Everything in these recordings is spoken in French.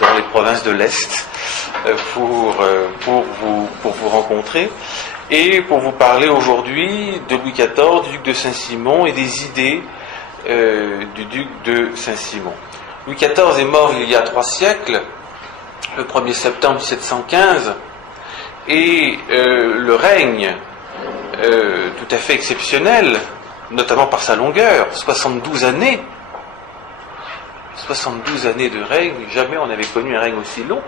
dans les provinces de l'Est pour vous rencontrer et pour vous parler aujourd'hui de Louis XIV, du duc de Saint-Simon et des idées du duc de Saint-Simon. Louis XIV est mort il y a 3 siècles, le 1er septembre 1715, et le règne tout à fait exceptionnel, notamment par sa longueur, 72 années. 72 années de règne, jamais on n'avait connu un règne aussi long,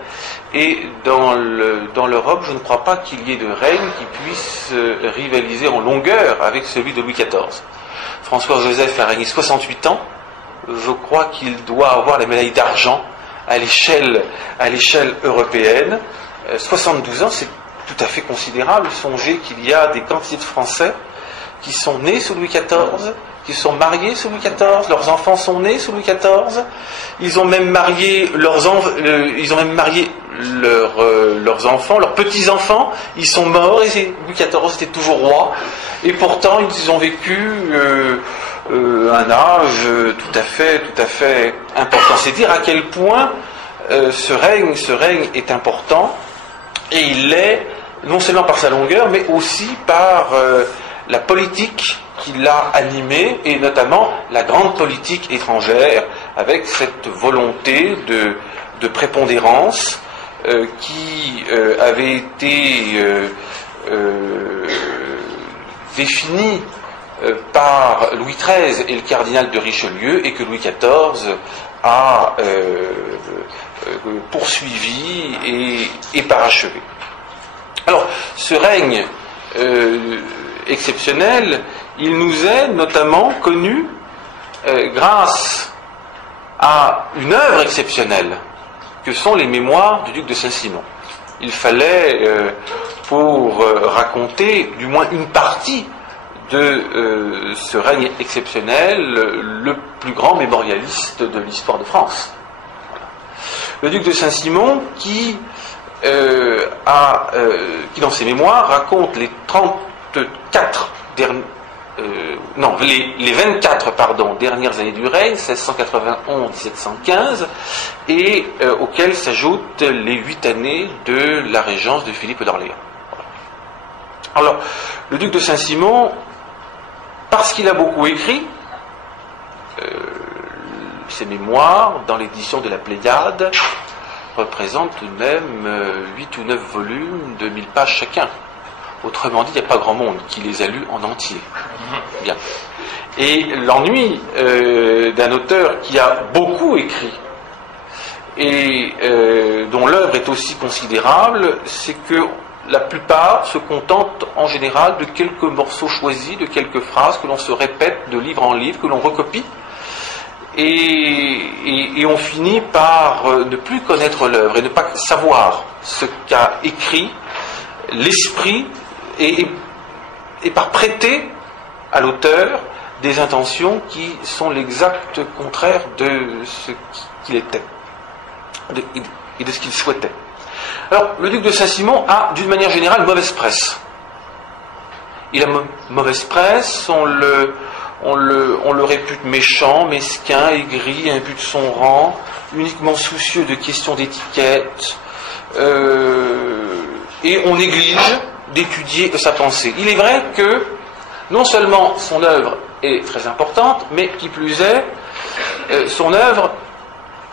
et dans l'Europe, je ne crois pas qu'il y ait de règne qui puisse rivaliser en longueur avec celui de Louis XIV. François-Joseph a régné 68 ans, je crois qu'il doit avoir la médaille d'argent à l'échelle européenne. 72 ans, c'est tout à fait considérable. Songez qu'il y a des quantités de Français qui sont nés sous Louis XIV, qui sont mariés sous Louis XIV, leurs enfants sont nés sous Louis XIV, ils ont même marié leurs enfants, leurs petits-enfants, ils sont morts et Louis XIV était toujours roi, et pourtant ils ont vécu un âge tout à fait important. C'est dire à quel point ce règne est important, et il l'est non seulement par sa longueur, mais aussi par la politique qui l'a animé, et notamment la grande politique étrangère, avec cette volonté de prépondérance qui avait été définie par Louis XIII et le cardinal de Richelieu, et que Louis XIV a poursuivi et parachevé. Alors, ce règne exceptionnel, il nous est notamment connu grâce à une œuvre exceptionnelle que sont les mémoires du duc de Saint-Simon. Il fallait, pour raconter du moins une partie de ce règne exceptionnel, le plus grand mémorialiste de l'histoire de France. Le duc de Saint-Simon qui dans ses mémoires raconte les 24 dernières années du règne, 1691-1715, et auxquelles s'ajoutent les 8 années de la régence de Philippe d'Orléans. Alors, le duc de Saint-Simon, parce qu'il a beaucoup écrit, ses mémoires, dans l'édition de la Pléiade, représentent tout de même 8 ou 9 volumes de 1000 pages chacun. Autrement dit, il n'y a pas grand monde qui les a lus en entier. Bien. Et l'ennui d'un auteur qui a beaucoup écrit et dont l'œuvre est aussi considérable, c'est que la plupart se contentent en général de quelques morceaux choisis, de quelques phrases que l'on se répète de livre en livre, que l'on recopie, et on finit par ne plus connaître l'œuvre et ne pas savoir ce qu'a écrit l'esprit, et par prêter à l'auteur des intentions qui sont l'exact contraire de ce qu'il était et de ce qu'il souhaitait. Alors, le duc de Saint-Simon a, d'une manière générale, mauvaise presse. Il a mauvaise presse, on le répute méchant, mesquin, aigri, imbu de son rang, uniquement soucieux de questions d'étiquette, et on néglige d'étudier sa pensée. Il est vrai que non seulement son œuvre est très importante, mais qui plus est, son œuvre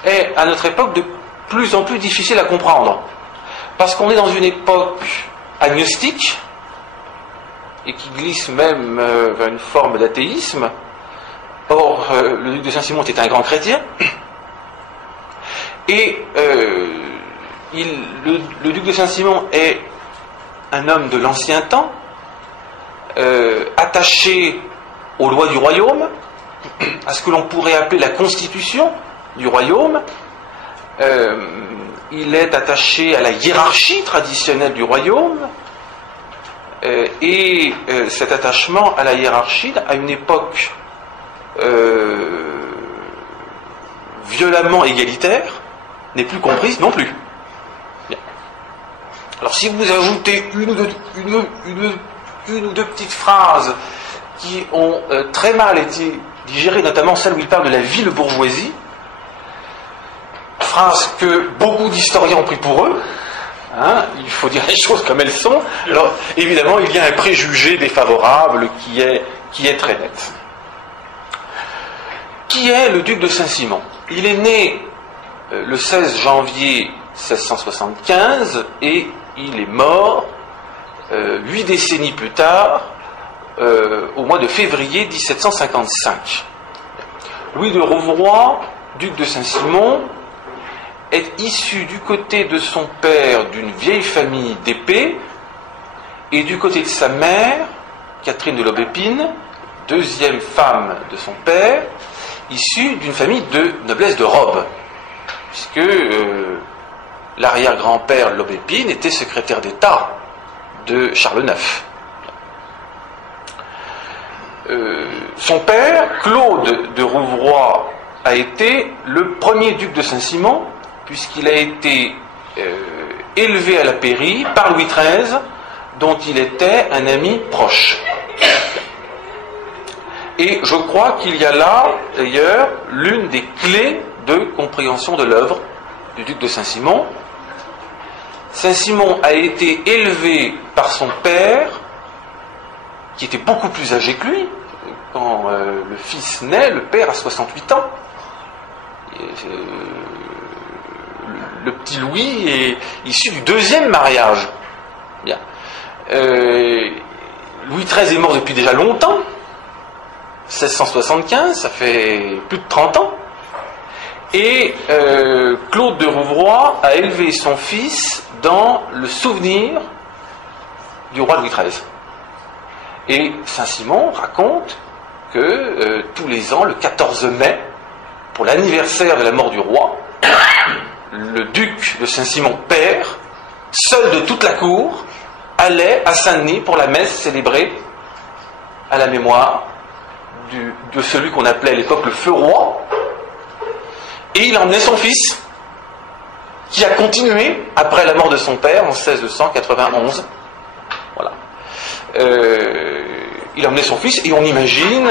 est à notre époque de plus en plus difficile à comprendre, parce qu'on est dans une époque agnostique et qui glisse même vers une forme d'athéisme. Or, le duc de Saint-Simon était un grand chrétien, et le duc de Saint-Simon est un homme de l'ancien temps, attaché aux lois du royaume, à ce que l'on pourrait appeler la constitution du royaume. Il est attaché à la hiérarchie traditionnelle du royaume, et cet attachement à la hiérarchie, à une époque violemment égalitaire, n'est plus comprise non plus. Bien. Alors si vous ajoutez une ou deux petites phrases qui ont très mal été digérées, notamment celle où il parle de la ville bourgeoisie, phrase que beaucoup d'historiens ont pris pour eux. Hein, il faut dire les choses comme elles sont. Alors, évidemment, il y a un préjugé défavorable qui est très net. Qui est le duc de Saint-Simon? Il est né le 16 janvier 1675 et il est mort 8 décennies plus tard, au mois de février 1755. Louis de Rouvroy, duc de Saint-Simon, est issu du côté de son père d'une vieille famille d'épée et du côté de sa mère, Catherine de Lobépine, deuxième femme de son père, issue d'une famille de noblesse de robe, puisque l'arrière-grand-père Lobépine était secrétaire d'État de Charles IX. Son père, Claude de Rouvroy, a été le premier duc de Saint-Simon, puisqu'il a été élevé à la pairie par Louis XIII, dont il était un ami proche. Et je crois qu'il y a là, d'ailleurs, l'une des clés de compréhension de l'œuvre du duc de Saint-Simon. Saint-Simon a été élevé par son père, qui était beaucoup plus âgé que lui. Quand le fils naît, le père a 68 ans. Le petit Louis est issu du deuxième mariage. Bien. Louis XIII est mort depuis déjà longtemps, 1675, ça fait plus de 30 ans. Et Claude de Rouvroy a élevé son fils dans le souvenir du roi Louis XIII. Et Saint-Simon raconte que tous les ans, le 14 mai, pour l'anniversaire de la mort du roi, le duc de Saint-Simon père, seul de toute la cour, allait à Saint-Denis pour la messe célébrée à la mémoire de celui qu'on appelait à l'époque le feu roi. Et il emmenait son fils, qui a continué après la mort de son père en 1691. Voilà. Il emmenait son fils et on imagine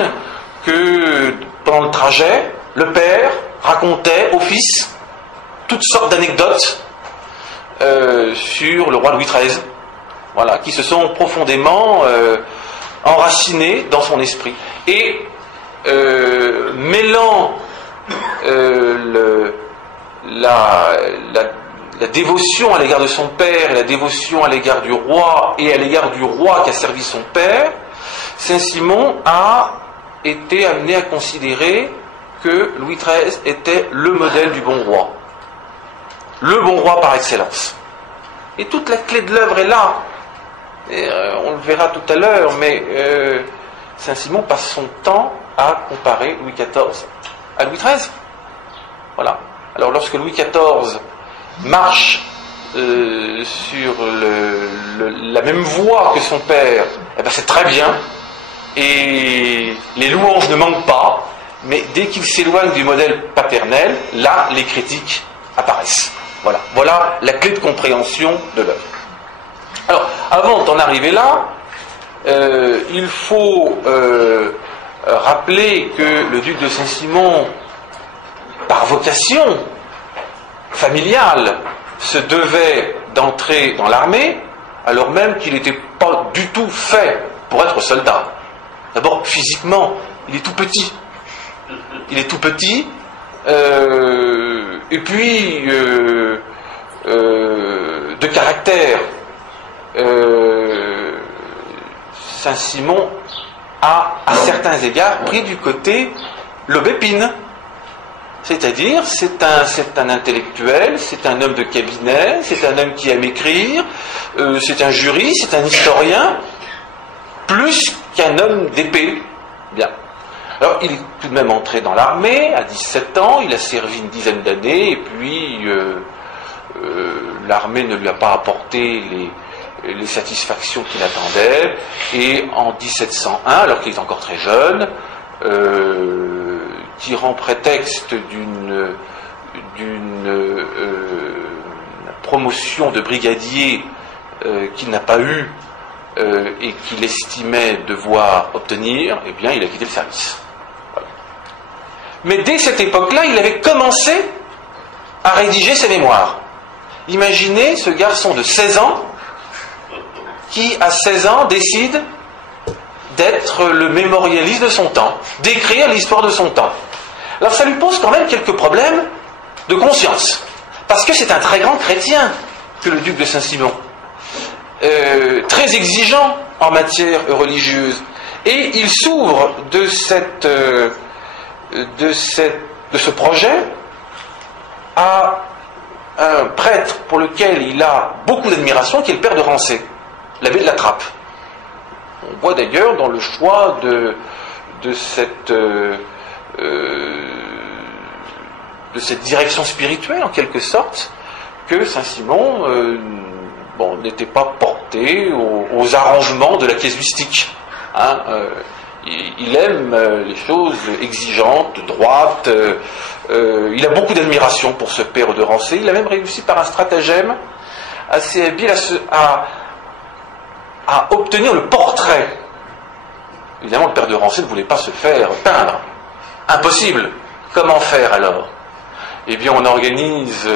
que pendant le trajet, le père racontait au fils toutes sortes d'anecdotes sur le roi Louis XIII, voilà, qui se sont profondément enracinées dans son esprit. Et mêlant la dévotion à l'égard de son père et la dévotion à l'égard du roi et à l'égard du roi qui a servi son père, Saint-Simon a été amené à considérer que Louis XIII était le modèle du bon roi. Le bon roi par excellence. Et toute la clé de l'œuvre est là. Et, on le verra tout à l'heure, mais Saint-Simon passe son temps à comparer Louis XIV à Louis XIII. Voilà. Alors lorsque Louis XIV marche sur la même voie que son père, eh ben c'est très bien. Et les louanges ne manquent pas, mais dès qu'il s'éloigne du modèle paternel, là, les critiques apparaissent. Voilà, voilà la clé de compréhension de l'œuvre. Alors, avant d'en arriver là, il faut rappeler que le duc de Saint-Simon, par vocation familiale, se devait d'entrer dans l'armée, alors même qu'il n'était pas du tout fait pour être soldat. D'abord, physiquement, il est tout petit. Il est tout petit, et puis de caractère. Saint-Simon a, à certains égards, pris du côté Lobépine. C'est-à-dire, c'est un intellectuel, c'est un homme de cabinet, c'est un homme qui aime écrire, c'est un juriste, c'est un historien, plus qu'un homme d'épée. Bien. Alors, il est tout de même entré dans l'armée à 17 ans, il a servi une dizaine d'années, et puis l'armée ne lui a pas apporté les satisfactions qu'il attendait, et en 1701, alors qu'il est encore très jeune, tirant prétexte d'une promotion de brigadier qu'il n'a pas eue et qu'il estimait devoir obtenir, eh bien, il a quitté le service. Voilà. Mais dès cette époque-là, il avait commencé à rédiger ses mémoires. Imaginez ce garçon de 16 ans qui, à 16 ans, décide d'être le mémorialiste de son temps, d'écrire l'histoire de son temps. Alors ça lui pose quand même quelques problèmes de conscience, parce que c'est un très grand chrétien que le duc de Saint-Simon, très exigeant en matière religieuse, et il s'ouvre de ce projet à un prêtre pour lequel il a beaucoup d'admiration, qui est le père de Rancé, l'abbé de la Trappe. On voit d'ailleurs dans le choix de cette direction spirituelle, en quelque sorte, que Saint-Simon n'était pas porté aux arrangements de la casuistique. Il aime les choses exigeantes, droites. Il a beaucoup d'admiration pour ce père de Rancé. Il a même réussi par un stratagème assez habile à obtenir le portrait. Évidemment, le père de Rancé ne voulait pas se faire peindre. Impossible. Comment faire alors? Eh bien, on organise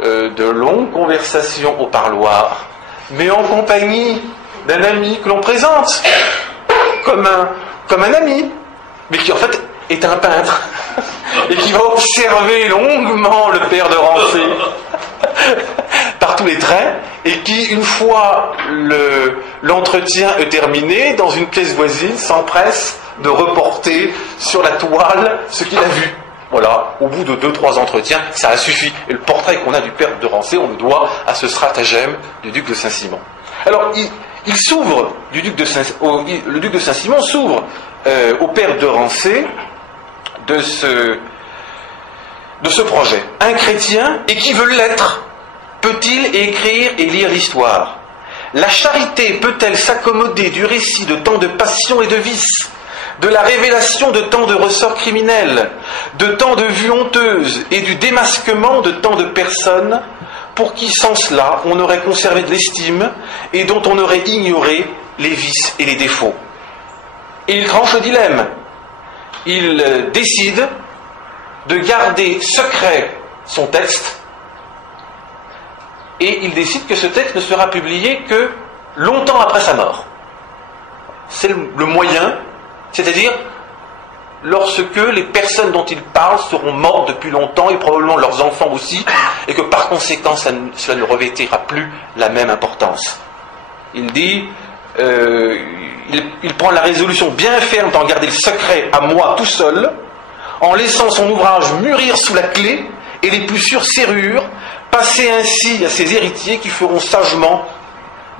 de longues conversations au parloir, mais en compagnie d'un ami que l'on présente comme un ami, mais qui en fait est un peintre, et qui va observer longuement le père de Rancé par tous les traits, et qui, une fois l'entretien est terminé, dans une pièce voisine, s'empresse de reporter sur la toile ce qu'il a vu. Voilà, au bout de 2-3 entretiens, ça a suffi. Et le portrait qu'on a du père de Rancé, on le doit à ce stratagème du duc de Saint-Simon. Alors, il s'ouvre, le duc de Saint-Simon s'ouvre au père de Rancé de ce projet. Un chrétien, et qui veut l'être, peut-il écrire et lire l'histoire? La charité peut-elle s'accommoder du récit de tant de passions et de vices, de la révélation de tant de ressorts criminels, de tant de vues honteuses et du démasquement de tant de personnes pour qui, sans cela, on aurait conservé de l'estime et dont on aurait ignoré les vices et les défauts? Et il tranche le dilemme. Il décide de garder secret son texte, et il décide que ce texte ne sera publié que longtemps après sa mort. C'est le moyen, c'est-à-dire lorsque les personnes dont il parle seront mortes depuis longtemps, et probablement leurs enfants aussi, et que par conséquent cela ne revêtira plus la même importance. Il dit, il prend la résolution bien ferme d'en garder le secret à moi tout seul, en laissant son ouvrage mûrir sous la clé et les plus sûres serrures, passer ainsi à ses héritiers qui feront sagement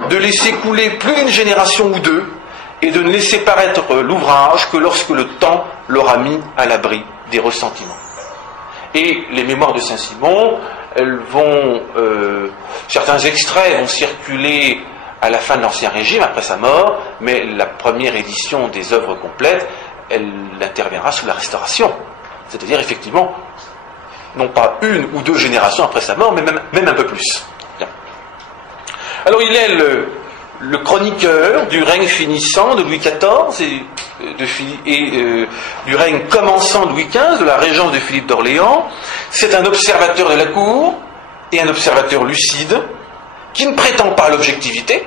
de laisser couler plus d'une génération ou deux, et de ne laisser paraître l'ouvrage que lorsque le temps l'aura mis à l'abri des ressentiments. Et les mémoires de Saint-Simon, elles vont, certains extraits vont circuler à la fin de l'Ancien Régime, après sa mort, mais la première édition des œuvres complètes, elle interviendra sous la Restauration. C'est-à-dire, effectivement, non pas 1 ou 2 générations après sa mort, mais même un peu plus. Bien. Alors, il est le chroniqueur du règne finissant de Louis XIV et du règne commençant de Louis XV, de la régence de Philippe d'Orléans. C'est un observateur de la cour, et un observateur lucide, qui ne prétend pas à l'objectivité.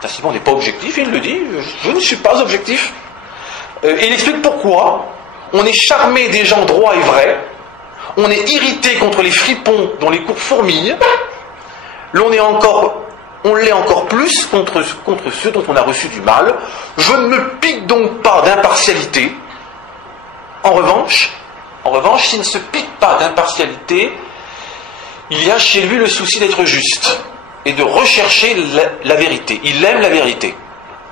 Saint-Simon n'est pas objectif, il le dit, je ne suis pas objectif. Et il explique pourquoi. On est charmé des gens droits et vrais, on est irrité contre les fripons dont les cours fourmillent, on l'est encore plus contre ceux dont on a reçu du mal. Je ne me pique donc pas d'impartialité. En revanche, s'il ne se pique pas d'impartialité, il y a chez lui le souci d'être juste et de rechercher la vérité. Il aime la vérité.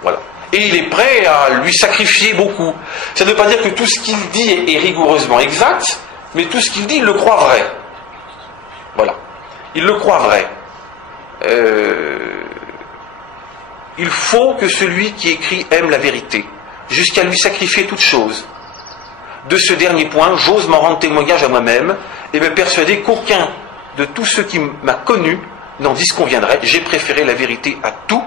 Voilà. Et il est prêt à lui sacrifier beaucoup. Ça ne veut pas dire que tout ce qu'il dit est rigoureusement exact, mais tout ce qu'il dit, il le croit vrai. Voilà. Il le croit vrai. Il faut que celui qui écrit aime la vérité, jusqu'à lui sacrifier toute chose. De ce dernier point, j'ose m'en rendre témoignage à moi-même et me persuader qu'aucun de tous ceux qui m'a connu n'en disconviendrait. J'ai préféré la vérité à tout,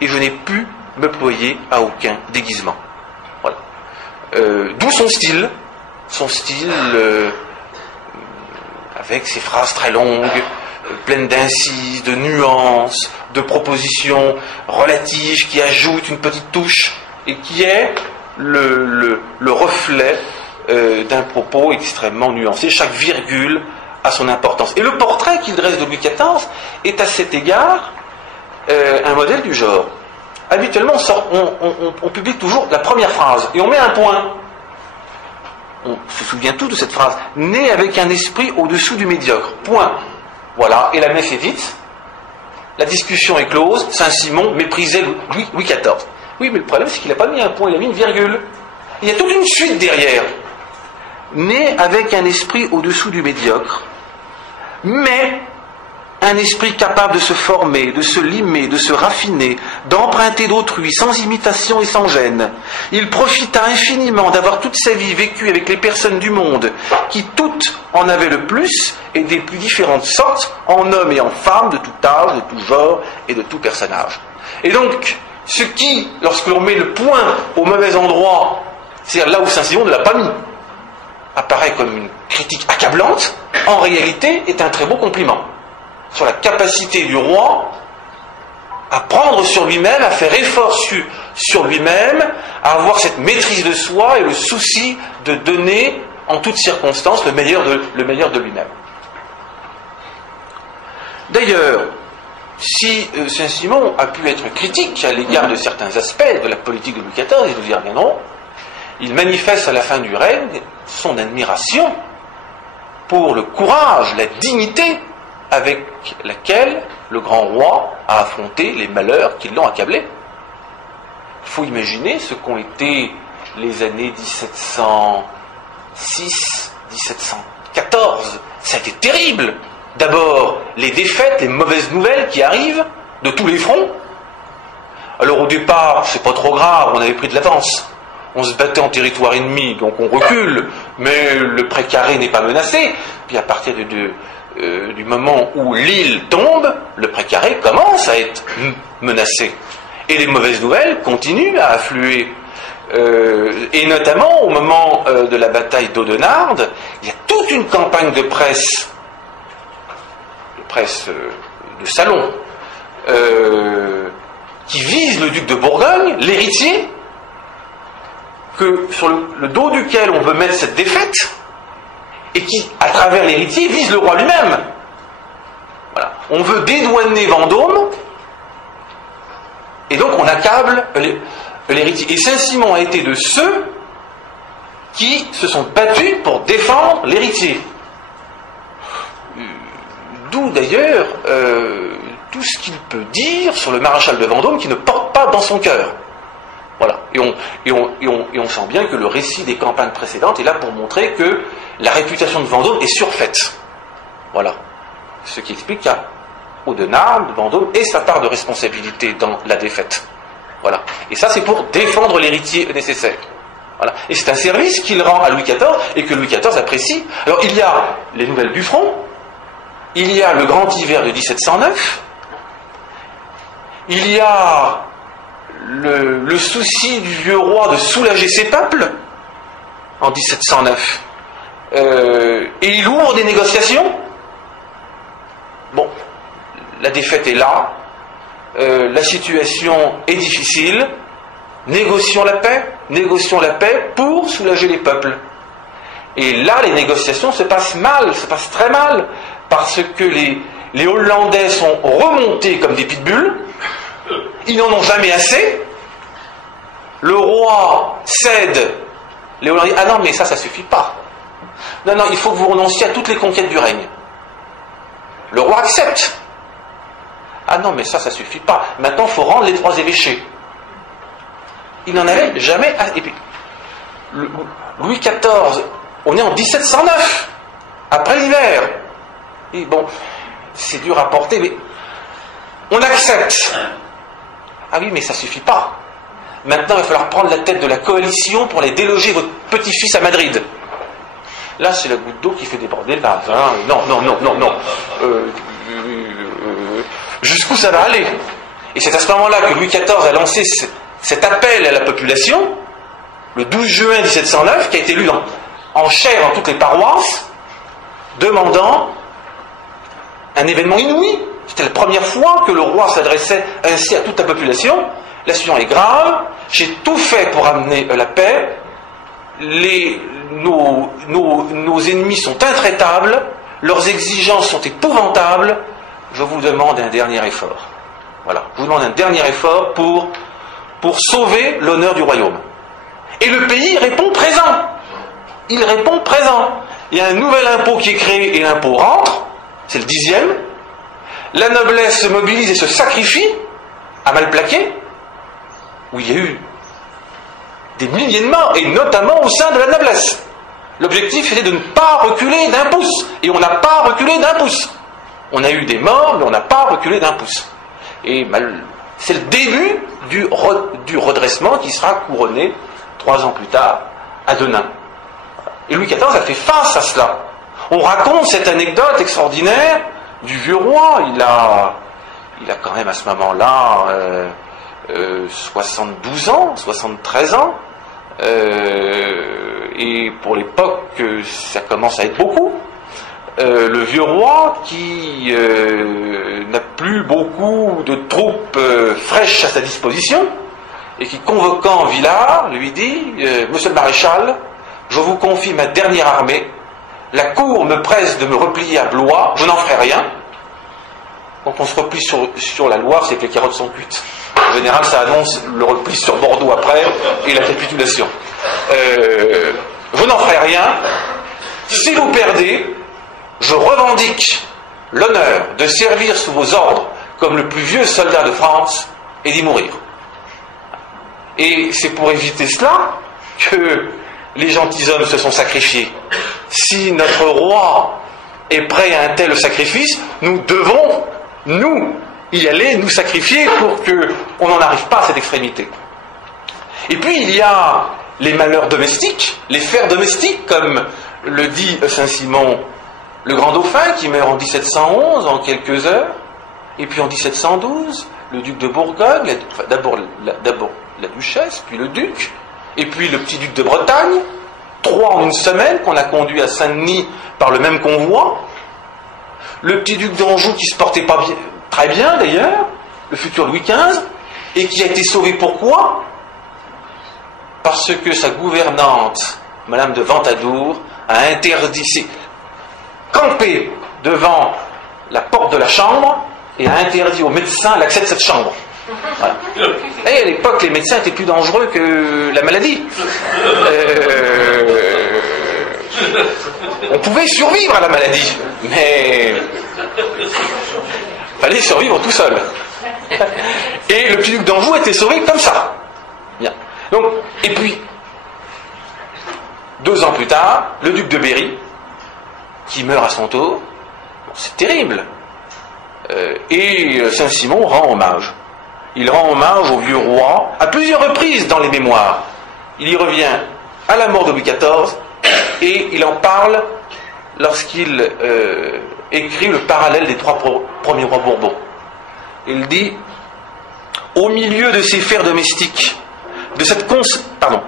et je n'ai pu me ployer à aucun déguisement. Voilà. D'où son style avec ces phrases très longues, pleines d'incises, de nuances, de propositions relatives qui ajoutent une petite touche et qui est le reflet d'un propos extrêmement nuancé. Chaque virgule a son importance. Et le portrait qu'il dresse de Louis XIV est à cet égard un modèle du genre. Habituellement, on publie toujours la première phrase et on met un point. On se souvient tous de cette phrase. Né avec un esprit au-dessous du médiocre. Point. Voilà. Et la messe est dite. La discussion est close. Saint-Simon méprisait Louis XIV. Oui, mais le problème, c'est qu'il n'a pas mis un point, il a mis une virgule. Il y a toute une suite derrière. Né avec un esprit au-dessous du médiocre, mais un esprit capable de se former, de se limer, de se raffiner, d'emprunter d'autrui, sans imitation et sans gêne. Il profita infiniment d'avoir toute sa vie vécue avec les personnes du monde, qui toutes en avaient le plus, et des plus différentes sortes, en hommes et en femmes, de tout âge, de tout genre et de tout personnage. Et donc, ce qui, lorsque l'on met le point au mauvais endroit, c'est-à-dire là où Saint-Simon ne l'a pas mis, apparaît comme une critique accablante, en réalité est un très beau compliment sur la capacité du roi à prendre sur lui-même, à faire effort sur lui-même, à avoir cette maîtrise de soi et le souci de donner en toutes circonstances le meilleur de lui-même. D'ailleurs, si Saint-Simon a pu être critique à l'égard de certains aspects de la politique de Louis XIV, et nous y reviendrons, il manifeste à la fin du règne son admiration pour le courage, la dignité avec laquelle le grand roi a affronté les malheurs qui l'ont accablé. Il faut imaginer ce qu'ont été les années 1706, 1714. Ça a été terrible. D'abord, les défaites, les mauvaises nouvelles qui arrivent de tous les fronts. Alors au départ, c'est pas trop grave, on avait pris de l'avance. On se battait en territoire ennemi, donc on recule, mais le précaré n'est pas menacé. Puis à partir du moment où l'île tombe, le précaré commence à être menacé. Et les mauvaises nouvelles continuent à affluer. Et notamment au moment de la bataille d'Audenarde, il y a toute une campagne de presse de salon, qui vise le duc de Bourgogne, l'héritier, que sur le dos duquel on veut mettre cette défaite, et qui, à travers l'héritier, vise le roi lui-même. Voilà. On veut dédouaner Vendôme, et donc on accable l'héritier. Et Saint-Simon a été de ceux qui se sont battus pour défendre l'héritier. D'où d'ailleurs tout ce qu'il peut dire sur le maréchal de Vendôme qui ne porte pas dans son cœur. Voilà. Et on sent bien que le récit des campagnes précédentes est là pour montrer que la réputation de Vendôme est surfaite. Voilà. Ce qui explique qu'à Audenarde, Vendôme ait sa part de responsabilité dans la défaite. Voilà. Et ça, c'est pour défendre l'héritier nécessaire. Voilà. Et c'est un service qu'il rend à Louis XIV et que Louis XIV apprécie. Alors, il y a les nouvelles du front, il y a le grand hiver de 1709, il y a le souci du vieux roi de soulager ses peuples en 1709. Et il ouvre des négociations. Bon, la défaite est là, la situation est difficile, négocions la paix pour soulager les peuples. Et là, les négociations se passent mal, se passent très mal, parce que les Hollandais sont remontés comme des pitbulls, ils n'en ont jamais assez, le roi cède, les Hollandais, ah non mais ça suffit pas. Non, il faut que vous renonciez à toutes les conquêtes du règne. Le roi accepte. Ah non mais ça suffit pas. Maintenant il faut rendre les 3 évêchés. Il n'en avait jamais assez. Et puis, Louis XIV, on est en 1709, après l'hiver. Et bon, c'est dur à porter, mais on accepte. Ah oui, mais ça suffit pas. Maintenant, il va falloir prendre la tête de la coalition pour aller déloger votre petit-fils à Madrid. Là, c'est la goutte d'eau qui fait déborder le vase. Hein. Non. Jusqu'où ça va aller? Et c'est à ce moment-là que Louis XIV a lancé cet appel à la population, le 12 juin 1709, qui a été lu en chaire dans toutes les paroisses, demandant un événement inouï. C'était la première fois que le roi s'adressait ainsi à toute la population. La situation est grave, j'ai tout fait pour amener la paix, nos ennemis sont intraitables, leurs exigences sont épouvantables, je vous demande un dernier effort. Voilà, je vous demande un dernier effort pour sauver l'honneur du royaume. Et le pays répond présent. Il répond présent. Il y a un nouvel impôt qui est créé et l'impôt rentre, c'est le 10e. La noblesse se mobilise et se sacrifie à mal plaquer, où il y a eu des milliers de morts, et notamment au sein de la noblesse. L'objectif était de ne pas reculer d'un pouce, et on n'a pas reculé d'un pouce. On a eu des morts, mais on n'a pas reculé d'un pouce. Et c'est le début du redressement qui sera couronné 3 ans plus tard à Denain. Et Louis XIV a fait face à cela. On raconte cette anecdote extraordinaire du vieux roi. Il a quand même à ce moment-là 72 ans, 73 ans. Et pour l'époque, ça commence à être beaucoup. Le vieux roi qui n'a plus beaucoup de troupes fraîches à sa disposition et qui, convoquant Villars, lui dit Monsieur le maréchal, je vous confie ma dernière armée, la cour me presse de me replier à Blois, je n'en ferai rien. Quand on se replie sur la Loire, c'est que les carottes sont cuites. En général, ça annonce le repli sur Bordeaux après et la capitulation. Je n'en ferai rien. Si vous perdez, je revendique l'honneur de servir sous vos ordres comme le plus vieux soldat de France et d'y mourir. Et c'est pour éviter cela que les gentilshommes se sont sacrifiés. Si notre roi est prêt à un tel sacrifice, nous devons, nous, y aller, nous sacrifier pour qu'on n'en arrive pas à cette extrémité. Et puis il y a les malheurs domestiques, les fers domestiques, comme le dit Saint-Simon, le grand dauphin qui meurt en 1711 en quelques heures, et puis en 1712, le duc de Bourgogne, d'abord la duchesse, puis le duc, et puis le petit duc de Bretagne, 3 en une semaine qu'on a conduit à Saint-Denis par le même convoi, le petit duc d'Anjou qui se portait pas bien, très bien d'ailleurs, le futur Louis XV, et qui a été sauvé pourquoi ? Parce que sa gouvernante, Madame de Ventadour, a interdit, s'est campée devant la porte de la chambre et a interdit aux médecins l'accès de cette chambre. Voilà. Et à l'époque, les médecins étaient plus dangereux que la maladie. On pouvait survivre à la maladie, mais fallait survivre tout seul. Et le petit duc d'Anjou était sauvé comme ça. Bien. Donc, et puis, 2 ans plus tard, le duc de Berry, qui meurt à son tour. Bon, c'est terrible. Et Saint-Simon rend hommage. Il rend hommage au vieux roi à plusieurs reprises dans les mémoires. Il y revient à la mort de Louis XIV et il en parle lorsqu'il écrit le parallèle des 3 premiers rois Bourbons. Il dit au milieu de ces fers domestiques,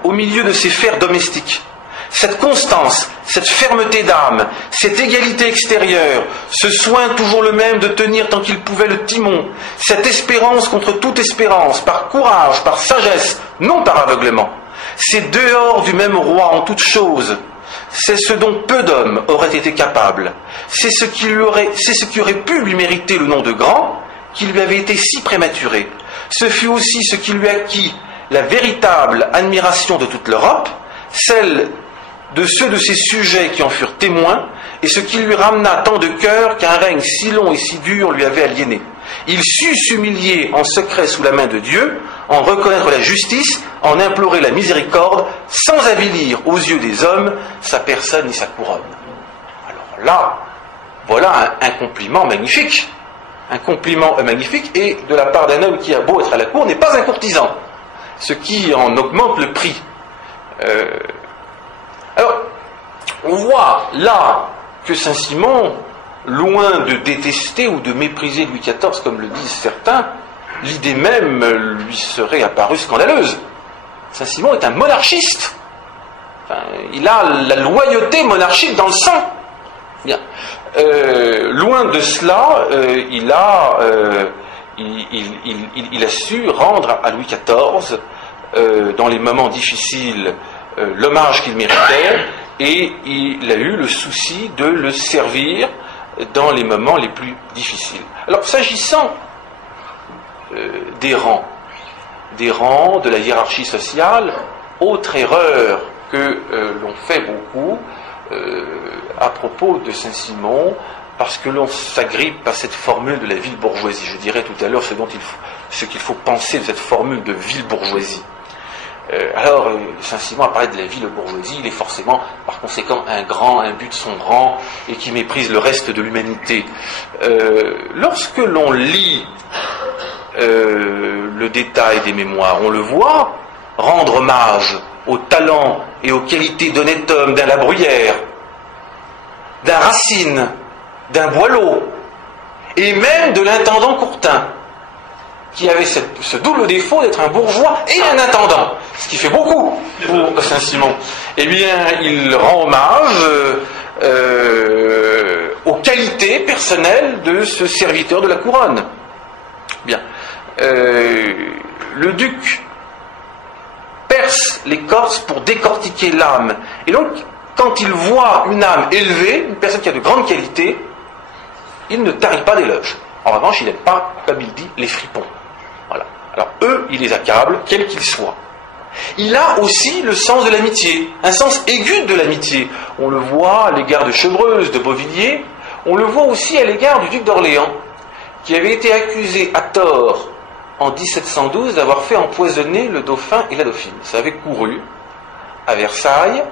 au milieu de ces fers domestiques, cette constance, cette fermeté d'âme, cette égalité extérieure, ce soin toujours le même de tenir tant qu'il pouvait le timon, cette espérance contre toute espérance, par courage, par sagesse, non par aveuglement, c'est dehors du même roi en toutes choses, c'est ce dont peu d'hommes auraient été capables, c'est ce qui aurait pu lui mériter le nom de grand, qui lui avait été si prématuré. Ce fut aussi ce qui lui acquit la véritable admiration de toute l'Europe, celle de ceux de ses sujets qui en furent témoins, et ce qui lui ramena tant de cœur qu'un règne si long et si dur lui avait aliéné. Il sut s'humilier en secret sous la main de Dieu, en reconnaître la justice, en implorer la miséricorde, sans avilir aux yeux des hommes sa personne et sa couronne. Alors là, voilà un compliment magnifique. Un compliment magnifique, et de la part d'un homme qui a beau être à la cour, n'est pas un courtisan, ce qui en augmente le prix. Alors, on voit là que Saint-Simon, loin de détester ou de mépriser Louis XIV, comme le disent certains, l'idée même lui serait apparue scandaleuse. Saint-Simon est un monarchiste. Enfin, il a la loyauté monarchique dans le sang. Bien. Loin de cela, il a su rendre à Louis XIV, dans les moments difficiles, l'hommage qu'il méritait, et il a eu le souci de le servir dans les moments les plus difficiles. Alors, s'agissant des rangs, de la hiérarchie sociale, autre erreur que l'on fait beaucoup à propos de Saint-Simon, parce que l'on s'agrippe à cette formule de la ville bourgeoisie. Je dirais tout à l'heure ce qu'il faut penser de cette formule de ville bourgeoisie. Alors, Saint-Simon apparaît de la ville bourgeoisie, il est forcément, par conséquent, un grand, imbu de son rang, et qui méprise le reste de l'humanité. Lorsque l'on lit le détail des mémoires, on le voit rendre hommage au talent et aux qualités d'honnête homme d'un La Bruyère, d'un Racine, d'un Boileau, et même de l'intendant Courtin, qui avait ce double défaut d'être un bourgeois et un intendant, ce qui fait beaucoup pour Saint-Simon. Eh bien, il rend hommage aux qualités personnelles de ce serviteur de la couronne. Bien. Le duc perce les Corses pour décortiquer l'âme. Et donc, quand il voit une âme élevée, une personne qui a de grandes qualités, il ne tarit pas d'éloges. En revanche, il n'aime pas, comme il dit, les fripons. Voilà. Alors, eux, il les accable, quels qu'ils soient. Il a aussi le sens de l'amitié, un sens aigu de l'amitié. On le voit à l'égard de Chevreuse, de Beauvilliers, on le voit aussi à l'égard du duc d'Orléans, qui avait été accusé à tort en 1712 d'avoir fait empoisonner le dauphin et la dauphine. Ça avait couru à Versailles.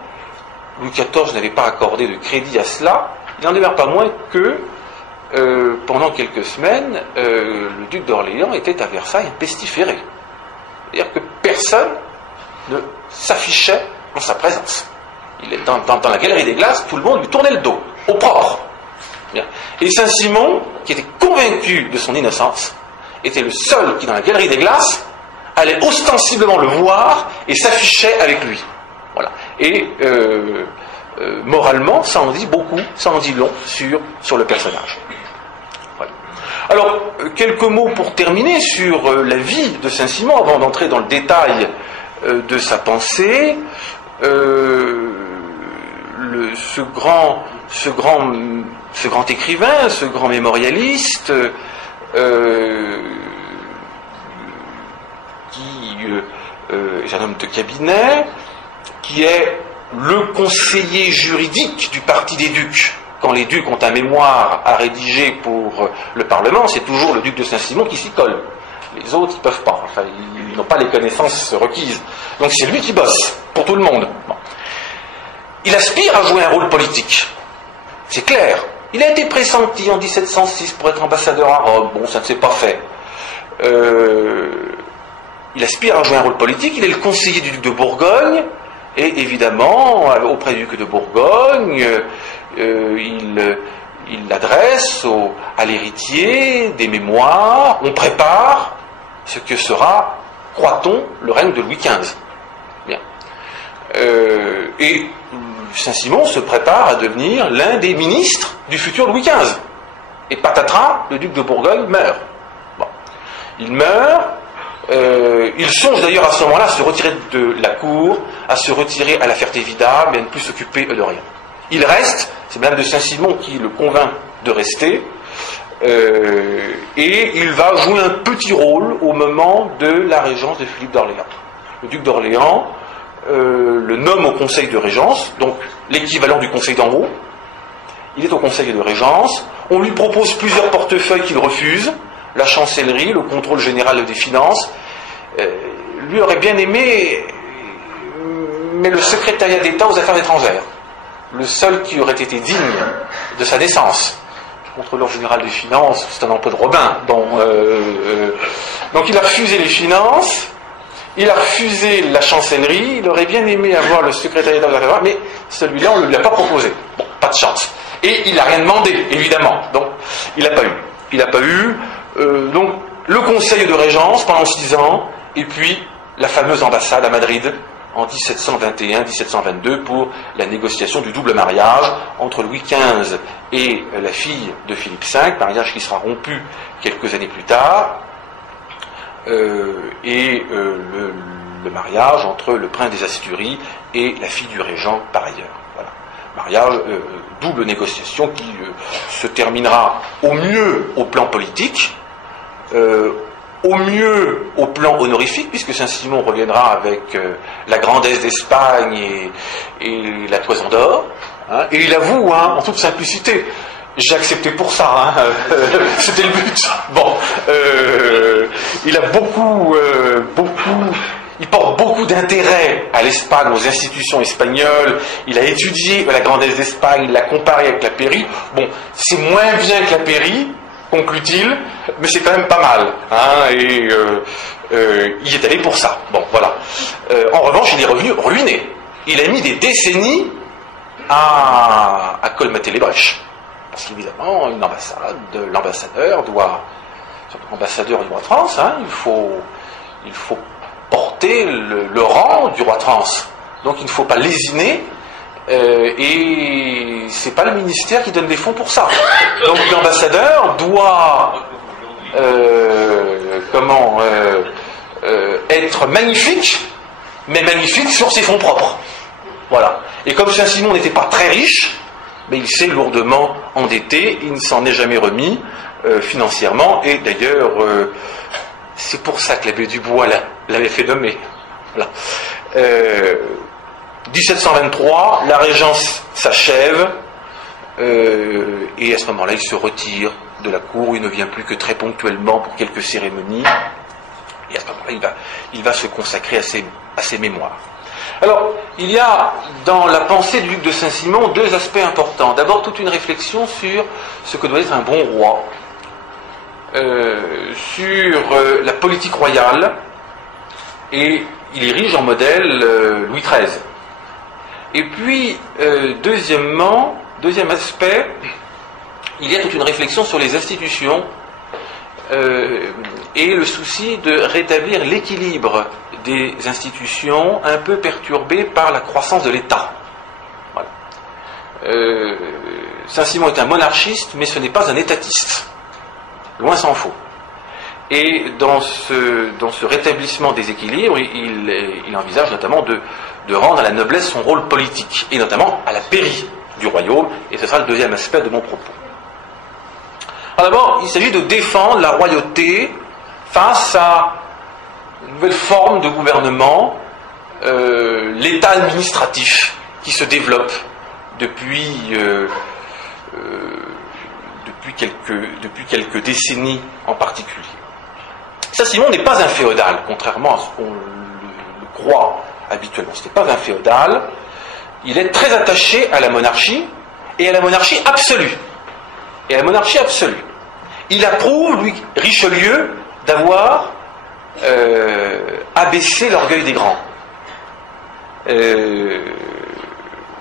Louis XIV n'avait pas accordé de crédit à cela. Il n'en demeure pas moins que, pendant quelques semaines, le duc d'Orléans était à Versailles pestiféré. C'est-à-dire que personne ne s'affichait en sa présence. Il est dans la galerie des glaces, tout le monde lui tournait le dos, au propre. Bien. Et Saint-Simon, qui était convaincu de son innocence, était le seul qui, dans la galerie des glaces, allait ostensiblement le voir et s'affichait avec lui. Voilà. Et moralement, ça en dit beaucoup, ça en dit long sur le personnage. Voilà. Alors, quelques mots pour terminer sur la vie de Saint-Simon, avant d'entrer dans le détail de sa pensée. Ce grand écrivain, ce grand mémorialiste, qui est un homme de cabinet, qui est le conseiller juridique du parti des ducs. Quand les ducs ont un mémoire à rédiger pour le Parlement, c'est toujours le duc de Saint-Simon qui s'y colle. Les autres, ils ne peuvent pas. Enfin, ils n'ont pas les connaissances requises. Donc c'est lui qui bosse, pour tout le monde. Bon. Il aspire à jouer un rôle politique. C'est clair. Il a été pressenti en 1706 pour être ambassadeur à Rome. Bon, ça ne s'est pas fait. Il aspire à jouer un rôle politique. Il est le conseiller du duc de Bourgogne. Et évidemment, auprès du duc de Bourgogne, il adresse à l'héritier des mémoires. On prépare ce que sera, croit-on, le règne de Louis XV. Bien. Et Saint-Simon se prépare à devenir l'un des ministres du futur Louis XV. Et patatras, le duc de Bourgogne meurt. Bon. Il meurt. Il songe d'ailleurs à ce moment-là à se retirer de la cour, à se retirer à la Ferté-Vidal, mais à ne plus s'occuper de rien. Il reste, c'est Madame de Saint-Simon qui le convainc de rester, et il va jouer un petit rôle au moment de la régence de Philippe d'Orléans. Le duc d'Orléans le nomme au conseil de régence, donc l'équivalent du conseil d'en haut. Il est au conseil de régence, on lui propose plusieurs portefeuilles qu'il refuse, la chancellerie, le contrôle général des finances. Lui aurait bien aimé, mais le secrétariat d'État aux affaires étrangères, le seul qui aurait été digne de sa naissance. Le contrôleur général des finances, c'est un emploi de Robin. Donc il a refusé les finances, il a refusé la chancellerie, il aurait bien aimé avoir le secrétariat d'État aux affaires étrangères, mais celui-là, on ne lui a pas proposé. Bon, pas de chance. Et il n'a rien demandé, évidemment. Donc, il n'a pas eu. Il n'a pas eu. Donc, le conseil de régence pendant 6 ans, et puis la fameuse ambassade à Madrid, en 1721-1722 pour la négociation du double mariage entre Louis XV et la fille de Philippe V, mariage qui sera rompu quelques années plus tard, et le mariage entre le prince des Asturies et la fille du régent par ailleurs. Voilà. Mariage, double négociation qui se terminera au mieux au plan politique, au mieux au plan honorifique, puisque Saint-Simon reviendra avec la grandesse d'Espagne et la toison d'or, hein, et il avoue, hein, en toute simplicité, j'ai accepté pour ça, hein, c'était le but. Bon, il a il porte beaucoup d'intérêt à l'Espagne, aux institutions espagnoles. Il a étudié la grandesse d'Espagne, il l'a comparé avec la Pairie. Bon, c'est moins bien que la Pairie, conclut-il, mais c'est quand même pas mal. Hein, et il est allé pour ça. Bon, voilà. En revanche, il est revenu ruiné. Il a mis des décennies à colmater les brèches. Parce qu'évidemment, une ambassade, l'ambassadeur du roi de France, hein, il faut porter le rang du roi de France. Donc il ne faut pas lésiner, et c'est pas le ministère qui donne des fonds pour ça. Donc l'ambassadeur doit être magnifique, mais magnifique sur ses fonds propres. Voilà. Et comme Saint-Simon n'était pas très riche, mais il s'est lourdement endetté, il ne s'en est jamais remis financièrement, et d'ailleurs c'est pour ça que l'abbé Dubois l'avait fait nommer. Voilà. 1723, la régence s'achève, et à ce moment-là, il se retire de la cour, il ne vient plus que très ponctuellement pour quelques cérémonies, et à ce moment-là, il va se consacrer à ses mémoires. Alors, il y a dans la pensée du duc de Saint-Simon deux aspects importants. D'abord, toute une réflexion sur ce que doit être un bon roi, sur la politique royale, et il érige en modèle Louis XIII. Et puis, deuxième aspect, il y a toute une réflexion sur les institutions et le souci de rétablir l'équilibre des institutions un peu perturbées par la croissance de l'État. Voilà. Saint-Simon est un monarchiste, mais ce n'est pas un étatiste. Loin s'en faut. Et dans ce rétablissement des équilibres, il envisage notamment de rendre à la noblesse son rôle politique, et notamment à la pairie du royaume, et ce sera le deuxième aspect de mon propos. Alors d'abord, il s'agit de défendre la royauté face à une nouvelle forme de gouvernement, l'État administratif qui se développe depuis quelques décennies en particulier. Saint-Simon n'est pas un féodal, contrairement à ce qu'on le croit habituellement. Ce n'est pas un féodal. Il est très attaché à la monarchie, et à la monarchie absolue. Il approuve, lui, Richelieu, d'avoir abaissé l'orgueil des grands.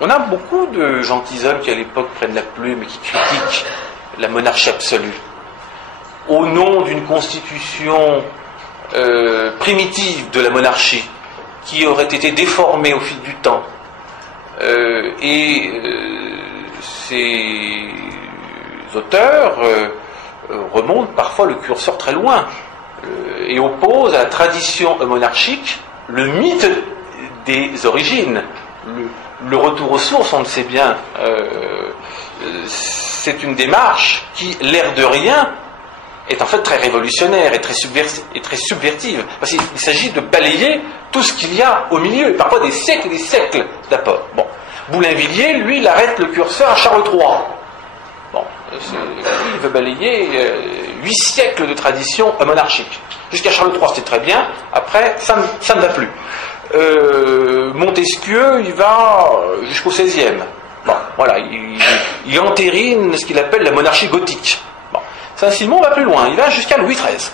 On a beaucoup de gentilshommes qui à l'époque prennent la plume et qui critiquent la monarchie absolue au nom d'une constitution primitive de la monarchie qui aurait été déformée au fil du temps, et ces auteurs remontent parfois le curseur très loin et opposent à la tradition monarchique le mythe des origines, le retour aux sources. On le sait bien, c'est une démarche qui, l'air de rien, est en fait très révolutionnaire et très subvertive, parce qu'il s'agit de balayer tout ce qu'il y a au milieu, et parfois des siècles et des siècles d'apport. Bon. Boulainvilliers, lui, il arrête le curseur à Charles III. Bon, il veut balayer 8 siècles de tradition monarchique. Jusqu'à Charles III, c'était très bien, après, ça ne va plus. Montesquieu, il va jusqu'au XVIe. Bon, voilà, il entérine ce qu'il appelle la monarchie gothique. Bon. Saint-Simon va plus loin, il va jusqu'à Louis XIII.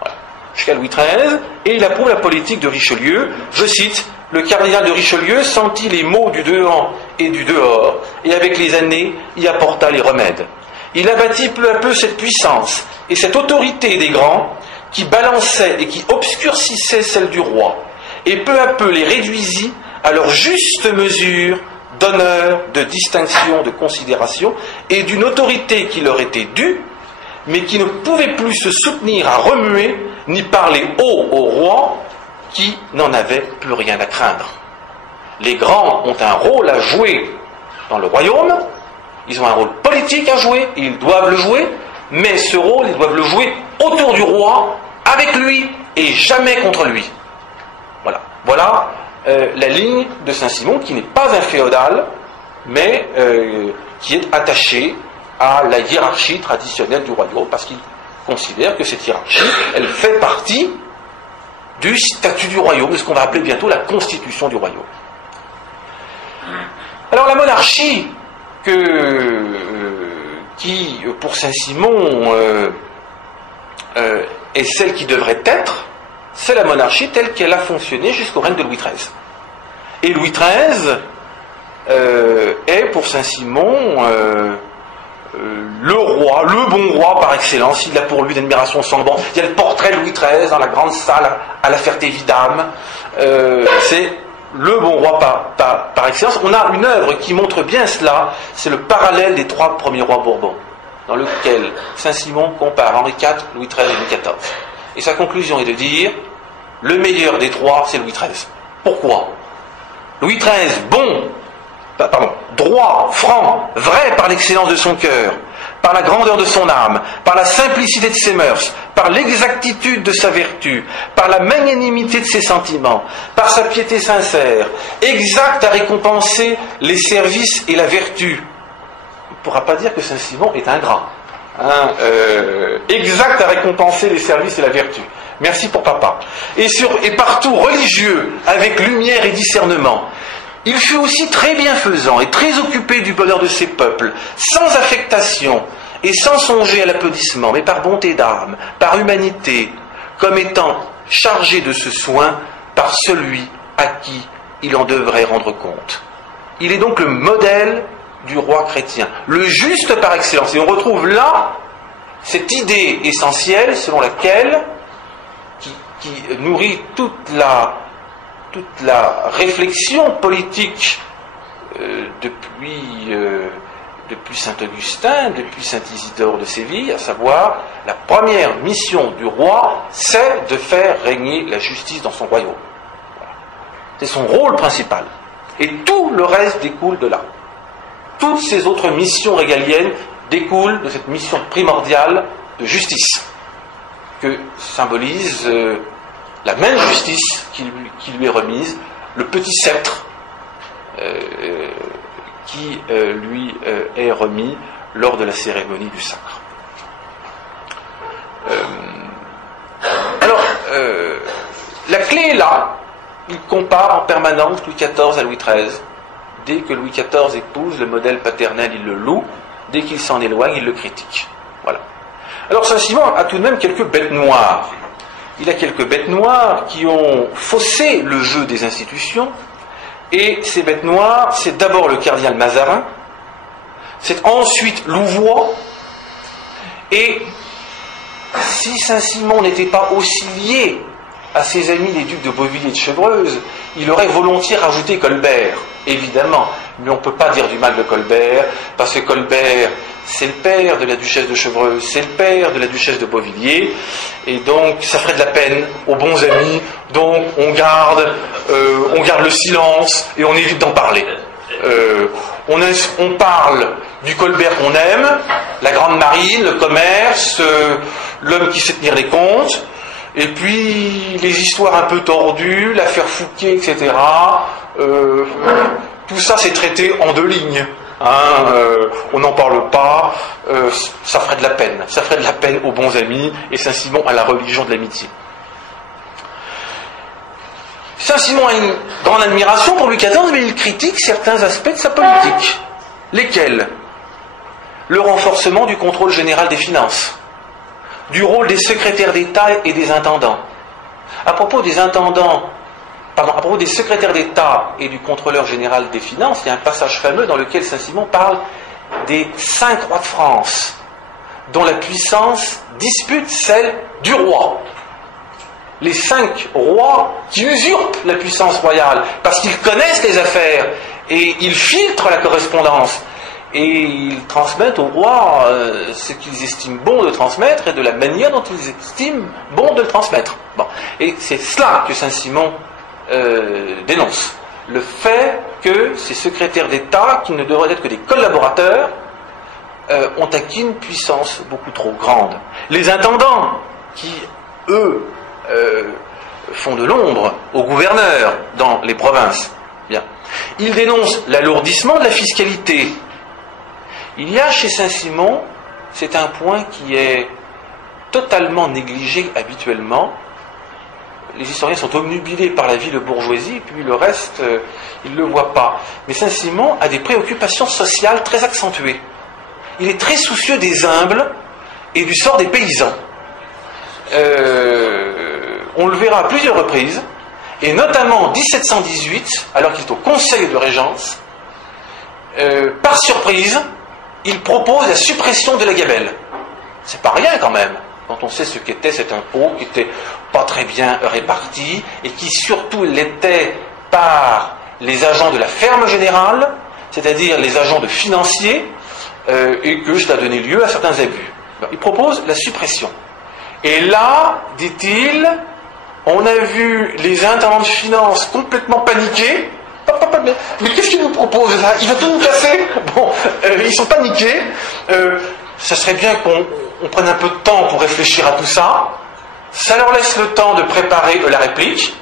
Voilà. Jusqu'à Louis XIII, et il approuve la politique de Richelieu. Je cite: le cardinal de Richelieu sentit les maux du dedans et du dehors, et avec les années y apporta les remèdes. Il abattit peu à peu cette puissance et cette autorité des grands qui balançait et qui obscurcissait celle du roi, et peu à peu les réduisit à leur juste mesure d'honneur, de distinction, de considération et d'une autorité qui leur était due, mais qui ne pouvait plus se soutenir à remuer ni parler haut au roi qui n'en avait plus rien à craindre. Les grands ont un rôle à jouer dans le royaume, ils ont un rôle politique à jouer, ils doivent le jouer, mais ce rôle, ils doivent le jouer autour du roi, avec lui et jamais contre lui. Voilà la ligne de Saint-Simon, qui n'est pas un féodal, mais qui est attaché à la hiérarchie traditionnelle du royaume, parce qu'il considère que cette hiérarchie, elle fait partie du statut du royaume, de ce qu'on va appeler bientôt la constitution du royaume. Alors la monarchie, qui pour Saint-Simon est celle qui devrait être, c'est la monarchie telle qu'elle a fonctionné jusqu'au règne de Louis XIII. Et Louis XIII est pour Saint-Simon le roi, le bon roi par excellence. Il a pour lui d'admiration sans banc. Il y a le portrait de Louis XIII dans la grande salle à la Ferté-Vidame. C'est le bon roi par excellence. On a une œuvre qui montre bien cela, c'est le parallèle des 3 premiers rois Bourbons, dans lequel Saint-Simon compare Henri IV, Louis XIII et Louis XIV. Et sa conclusion est de dire, le meilleur des 3, c'est Louis XIII. Pourquoi ? Louis XIII, droit, franc, vrai par l'excellence de son cœur, par la grandeur de son âme, par la simplicité de ses mœurs, par l'exactitude de sa vertu, par la magnanimité de ses sentiments, par sa piété sincère, exact à récompenser les services et la vertu. On ne pourra pas dire que Saint-Simon est ingrat. Exact à récompenser les services et la vertu. Merci pour papa. Et partout religieux, avec lumière et discernement. Il fut aussi très bienfaisant et très occupé du bonheur de ses peuples, sans affectation et sans songer à l'applaudissement, mais par bonté d'âme, par humanité, comme étant chargé de ce soin par celui à qui il en devrait rendre compte. Il est donc le modèle du roi chrétien, le juste par excellence. Et on retrouve là cette idée essentielle selon laquelle, qui nourrit toute la réflexion politique depuis Saint-Augustin, depuis Saint-Isidore de Séville, à savoir, la première mission du roi, c'est de faire régner la justice dans son royaume. Voilà. C'est son rôle principal. Et tout le reste découle de là. Toutes ces autres missions régaliennes découlent de cette mission primordiale de justice, que symbolise la même justice qui lui est remise, le petit sceptre qui lui est remis lors de la cérémonie du sacre. La clé est là. Il compare en permanence Louis XIV à Louis XIII. Dès que Louis XIV épouse le modèle paternel, il le loue. Dès qu'il s'en éloigne, il le critique. Voilà. Alors Saint-Simon a tout de même quelques bêtes noires. Il a quelques bêtes noires qui ont faussé le jeu des institutions. Et ces bêtes noires, c'est d'abord le cardinal Mazarin, c'est ensuite Louvois. Et si Saint-Simon n'était pas aussi lié à ses amis les ducs de Beauville et de Chevreuse, il aurait volontiers rajouté Colbert, évidemment. Mais on ne peut pas dire du mal de Colbert, parce que Colbert, c'est le père de la duchesse de Chevreuse, c'est le père de la duchesse de Beauvilliers, et donc ça ferait de la peine aux bons amis, donc on garde le silence et on évite d'en parler. On parle du Colbert qu'on aime, la grande marine, le commerce, l'homme qui sait tenir les comptes, et puis les histoires un peu tordues, l'affaire Fouquet, etc. Tout ça c'est traité en 2 lignes. On n'en parle pas, ça ferait de la peine. Ça ferait de la peine aux bons amis, et Saint-Simon a la religion de l'amitié. Saint-Simon a une grande admiration pour Louis XIV, mais il critique certains aspects de sa politique. Lesquels ? Le renforcement du contrôle général des finances, du rôle des secrétaires d'État et des intendants. À propos des secrétaires d'État et du contrôleur général des finances, il y a un passage fameux dans lequel Saint-Simon parle des 5 rois de France, dont la puissance dispute celle du roi. les 5 rois qui usurpent la puissance royale, parce qu'ils connaissent les affaires, et ils filtrent la correspondance, et ils transmettent au roi ce qu'ils estiment bon de transmettre, et de la manière dont ils estiment bon de le transmettre. Bon. Et c'est cela que Saint-Simon dénonce. Le fait que ces secrétaires d'État, qui ne devraient être que des collaborateurs, ont acquis une puissance beaucoup trop grande. Les intendants, qui, eux, font de l'ombre aux gouverneurs dans les provinces. Bien. Ils dénoncent l'alourdissement de la fiscalité. Il y a chez Saint-Simon, c'est un point qui est totalement négligé habituellement. Les historiens sont obnubilés par la vie de bourgeoisie, et puis le reste, ils ne le voient pas. Mais Saint-Simon a des préoccupations sociales très accentuées. Il est très soucieux des humbles et du sort des paysans. On le verra à plusieurs reprises, et notamment en 1718, alors qu'il est au Conseil de Régence, par surprise, il propose la suppression de la gabelle. C'est pas rien quand même, quand on sait ce qu'était cet impôt, qui n'était pas très bien réparti, et qui surtout l'était par les agents de la ferme générale, c'est-à-dire les agents de financiers, et que cela donnait lieu à certains abus. Il propose la suppression. Et là, dit-il, on a vu les intendants de finances complètement paniqués. Mais qu'est-ce qu'il nous propose là? Il va tout nous casser. Bon, ils sont paniqués. Ça serait bien qu'on prenne un peu de temps pour réfléchir à tout ça. Ça leur laisse le temps de préparer la réplique.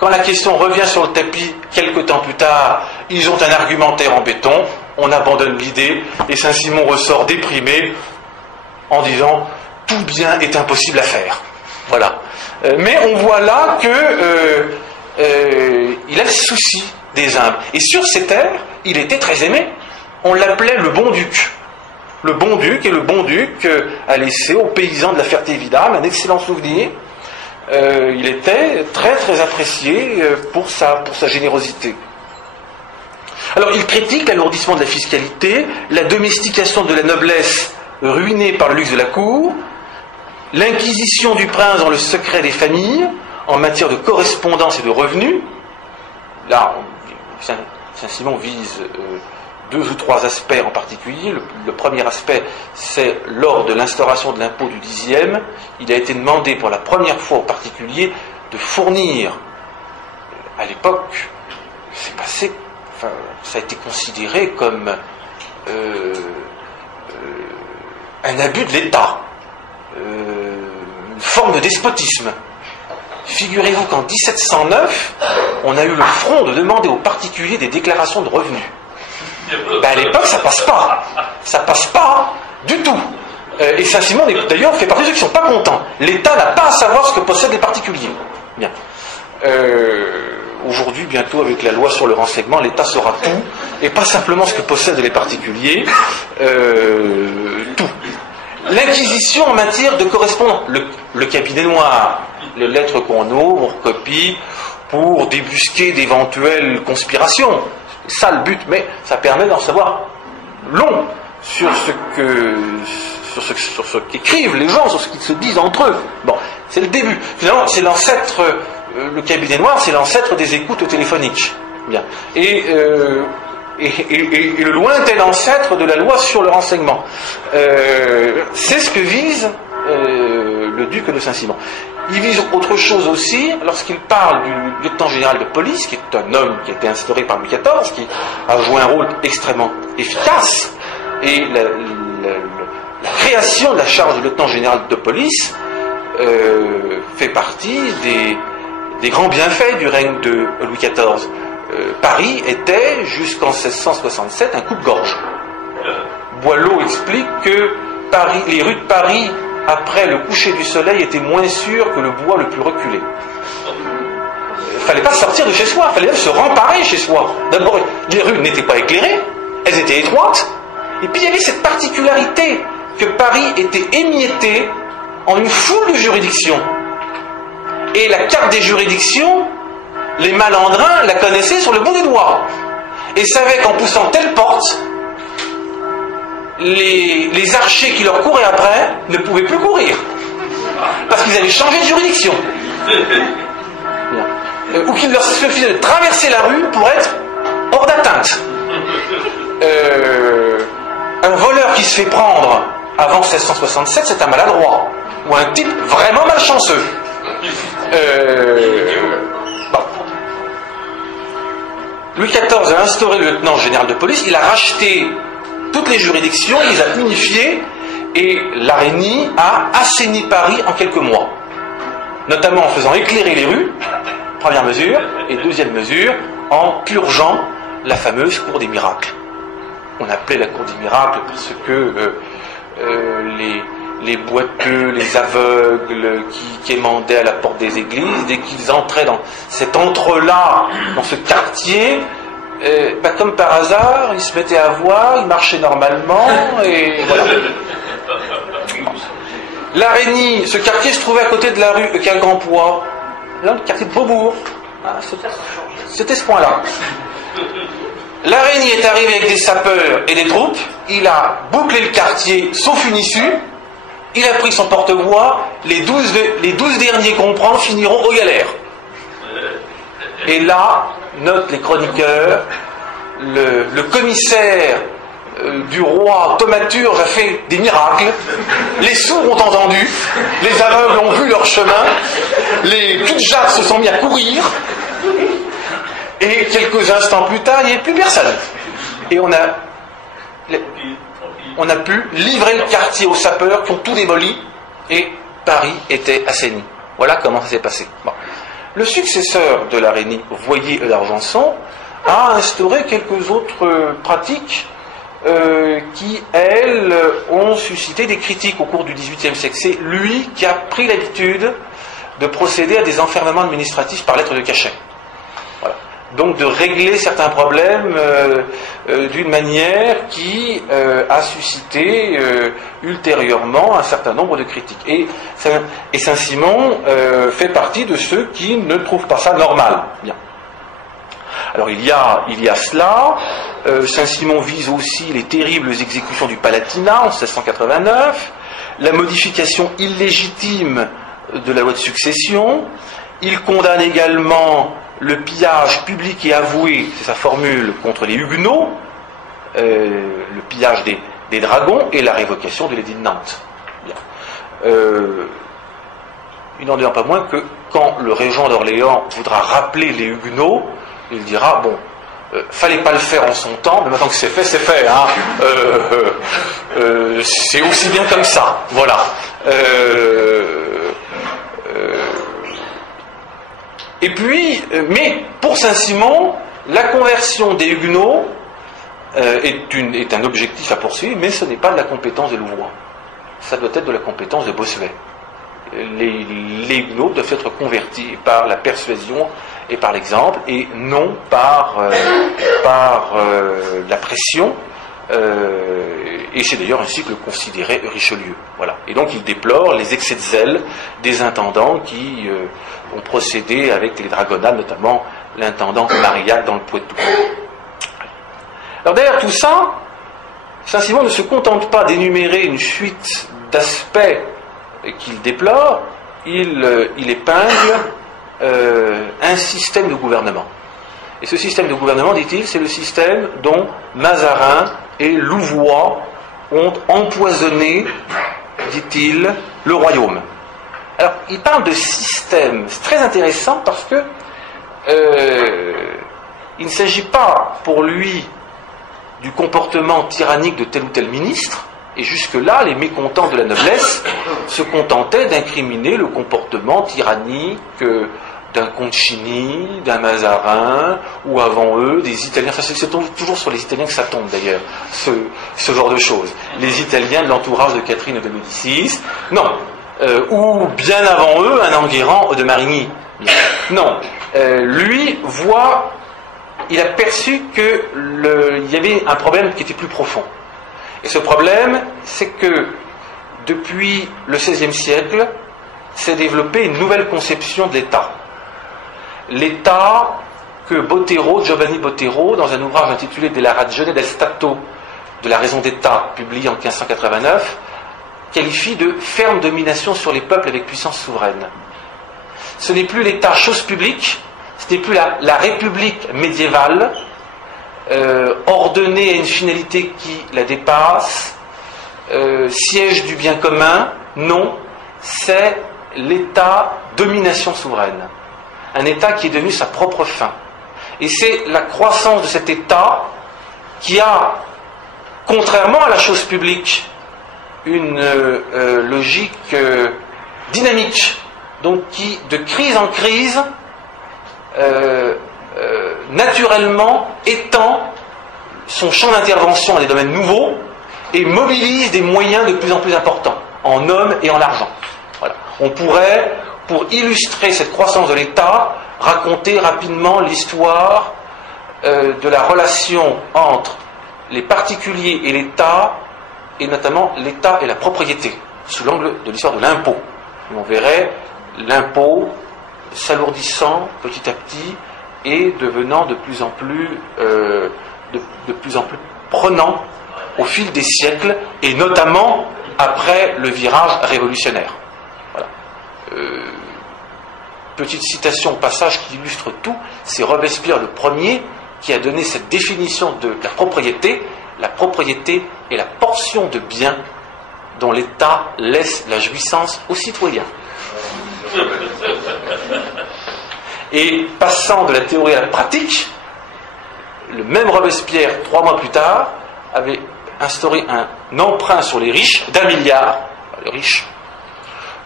Quand la question revient sur le tapis, quelque temps plus tard, ils ont un argumentaire en béton. On abandonne l'idée et Saint-Simon ressort déprimé en disant « tout bien est impossible à faire ». Voilà. Mais on voit là que il a le souci des humbles. Et sur ces terres, il était très aimé. On l'appelait le bon duc. Le bon duc, et le bon duc a laissé aux paysans de la Ferté-Vidal un excellent souvenir. Il était très très apprécié pour sa générosité. Alors il critique l'alourdissement de la fiscalité, la domestication de la noblesse ruinée par le luxe de la cour, l'inquisition du prince dans le secret des familles, en matière de correspondance et de revenus. Là, Saint-Simon vise 2 ou 3 aspects en particulier. Le premier aspect, c'est lors de l'instauration de l'impôt du 10e, il a été demandé pour la première fois aux particuliers de fournir, à l'époque, c'est passé, enfin, ça a été considéré comme un abus de l'État, une forme de despotisme. Figurez-vous qu'en 1709, on a eu le front de demander aux particuliers des déclarations de revenus. Ben à l'époque, ça passe pas. Ça passe pas du tout. Et Saint-Simon, d'ailleurs, fait partie de ceux qui ne sont pas contents. L'État n'a pas à savoir ce que possèdent les particuliers. Bien. Aujourd'hui, bientôt, avec la loi sur le renseignement, l'État saura tout, et pas simplement ce que possèdent les particuliers, tout. L'inquisition en matière de correspondance, le cabinet noir, les lettres qu'on ouvre, on copie, pour débusquer d'éventuelles conspirations. C'est ça le but, mais ça permet d'en savoir long sur ce qu'écrivent les gens, sur ce qu'ils se disent entre eux. Bon, c'est le début. Finalement, c'est l'ancêtre, le cabinet noir, c'est l'ancêtre des écoutes téléphoniques. Bien. Et le lointain ancêtre de la loi sur le renseignement. C'est ce que vise le duc de Saint-Simon. Il vise autre chose aussi lorsqu'il parle du lieutenant général de police, qui est un homme qui a été instauré par Louis XIV, qui a joué un rôle extrêmement efficace, et la création de la charge de lieutenant général de police fait partie des grands bienfaits du règne de Louis XIV. Paris était, jusqu'en 1667, un coupe-gorge. Boileau explique que les rues de Paris, après le coucher du soleil, étaient moins sûres que le bois le plus reculé. Il ne fallait pas sortir de chez soi, il fallait même se remparer chez soi. D'abord, les rues n'étaient pas éclairées, elles étaient étroites, et puis il y avait cette particularité que Paris était émietté en une foule de juridictions. Et la carte des juridictions, les malandrins la connaissaient sur le bout des doigts, et savaient qu'en poussant telle porte, les archers qui leur couraient après ne pouvaient plus courir, parce qu'ils avaient changé de juridiction. Ou qu'il leur suffisait de traverser la rue pour être hors d'atteinte. Un voleur qui se fait prendre avant 1667, c'est un maladroit. Ou un type vraiment malchanceux. Bon. Louis XIV a instauré le lieutenant général de police, il a racheté toutes les juridictions, il les a unifiées, et la Reynie a assaini Paris en quelques mois. Notamment en faisant éclairer les rues, première mesure, et deuxième mesure, en purgeant la fameuse cour des miracles. On appelait la cour des miracles parce que les boiteux, les aveugles qui émendaient à la porte des églises, dès qu'ils entraient dans cet entre-là, dans ce quartier, comme par hasard, ils se mettaient à voir, ils marchaient normalement, et voilà. La Reynie, ce quartier se trouvait à côté de la rue Quincampoix, le quartier de Beaubourg. C'était ce point-là. La Reynie est arrivée avec des sapeurs et des troupes, il a bouclé le quartier, sauf une issue, il a pris son porte-voix, les 12 derniers qu'on prend finiront aux galères. Et là, notent les chroniqueurs, le commissaire du roi Thaumaturge a fait des miracles, les sourds ont entendu, les aveugles ont vu leur chemin, les cul-de-jatte se sont mis à courir, et quelques instants plus tard, il n'y avait plus personne. Et on a pu livrer le quartier aux sapeurs qui ont tout démoli, et Paris était assaini. Voilà comment ça s'est passé. Bon. Le successeur de la Reynie, Voyer d'Argenson, a instauré quelques autres pratiques qui, elles, ont suscité des critiques au cours du XVIIIe siècle. C'est lui qui a pris l'habitude de procéder à des enfermements administratifs par lettre de cachet. Voilà. Donc de régler certains problèmes d'une manière qui a suscité ultérieurement un certain nombre de critiques. Et Saint-Simon fait partie de ceux qui ne trouvent pas ça normal. Bien. Alors il y a cela. Saint-Simon vise aussi les terribles exécutions du Palatinat en 1689, la modification illégitime de la loi de succession. Il condamne également le pillage public et avoué, c'est sa formule, contre les Huguenots, le pillage des dragons et la révocation de l'édit de Nantes. Bien. Il n'en demeure pas moins que quand le régent d'Orléans voudra rappeler les Huguenots, il dira, bon, fallait pas le faire en son temps, mais maintenant que c'est fait, hein. C'est aussi bien comme ça, voilà. Et puis, mais pour Saint-Simon, la conversion des Huguenots est un objectif à poursuivre, mais ce n'est pas de la compétence de Louvois. Ça doit être de la compétence de Bossuet. Les Huguenots doivent être convertis par la persuasion et par l'exemple, et non par la pression. Et c'est d'ailleurs ainsi que le considérait Richelieu. Voilà. Et donc il déplore les excès de zèle des intendants qui ont procédé avec les dragonnades, notamment l'intendant Marillac dans le Poitou. Alors derrière tout ça, Saint-Simon ne se contente pas d'énumérer une suite d'aspects qu'il déplore, il épingle un système de gouvernement. Et ce système de gouvernement, dit-il, c'est le système dont Mazarin et Louvois ont empoisonné, dit-il, le royaume. Alors, il parle de système. C'est très intéressant parce que il ne s'agit pas pour lui du comportement tyrannique de tel ou tel ministre, et jusque-là, les mécontents de la noblesse se contentaient d'incriminer le comportement tyrannique d'un Concini, d'un Mazarin, ou avant eux, des Italiens. Enfin, c'est toujours sur les Italiens que ça tombe d'ailleurs, ce genre de choses. Les Italiens de l'entourage de Catherine de Médicis, non. Ou bien avant eux, un Enguerrand de Marigny. Non. Lui voit, il a perçu qu'il y avait un problème qui était plus profond. Et ce problème, c'est que depuis le XVIe siècle, s'est développée une nouvelle conception de l'État. L'État que Giovanni Botero, dans un ouvrage intitulé Della ragione del Stato, de la raison d'État, publié en 1589, qualifie de ferme domination sur les peuples avec puissance souveraine. ce n'est plus l'État chose publique, ce n'est plus la République médiévale, ordonnée à une finalité qui la dépasse, siège du bien commun. Non, c'est l'État domination souveraine. Un État qui est devenu sa propre fin. Et c'est la croissance de cet État qui a, contrairement à la chose publique, une logique dynamique, donc qui, de crise en crise, naturellement étend son champ d'intervention à des domaines nouveaux et mobilise des moyens de plus en plus importants, en hommes et en argent. Voilà. On pourrait, pour illustrer cette croissance de l'État, raconter rapidement l'histoire de la relation entre les particuliers et l'État, et notamment l'État et la propriété, sous l'angle de l'histoire de l'impôt. On verrait l'impôt s'alourdissant petit à petit et devenant de plus en plus prenant au fil des siècles, et notamment après le virage révolutionnaire. Voilà. Petite citation au passage qui illustre tout, c'est Robespierre le premier qui a donné cette définition de la propriété. La propriété est la portion de biens dont l'État laisse la jouissance aux citoyens. Et passant de la théorie à la pratique, le même Robespierre, 3 mois plus tard, avait instauré un emprunt sur les riches d'1 milliard. Les riches,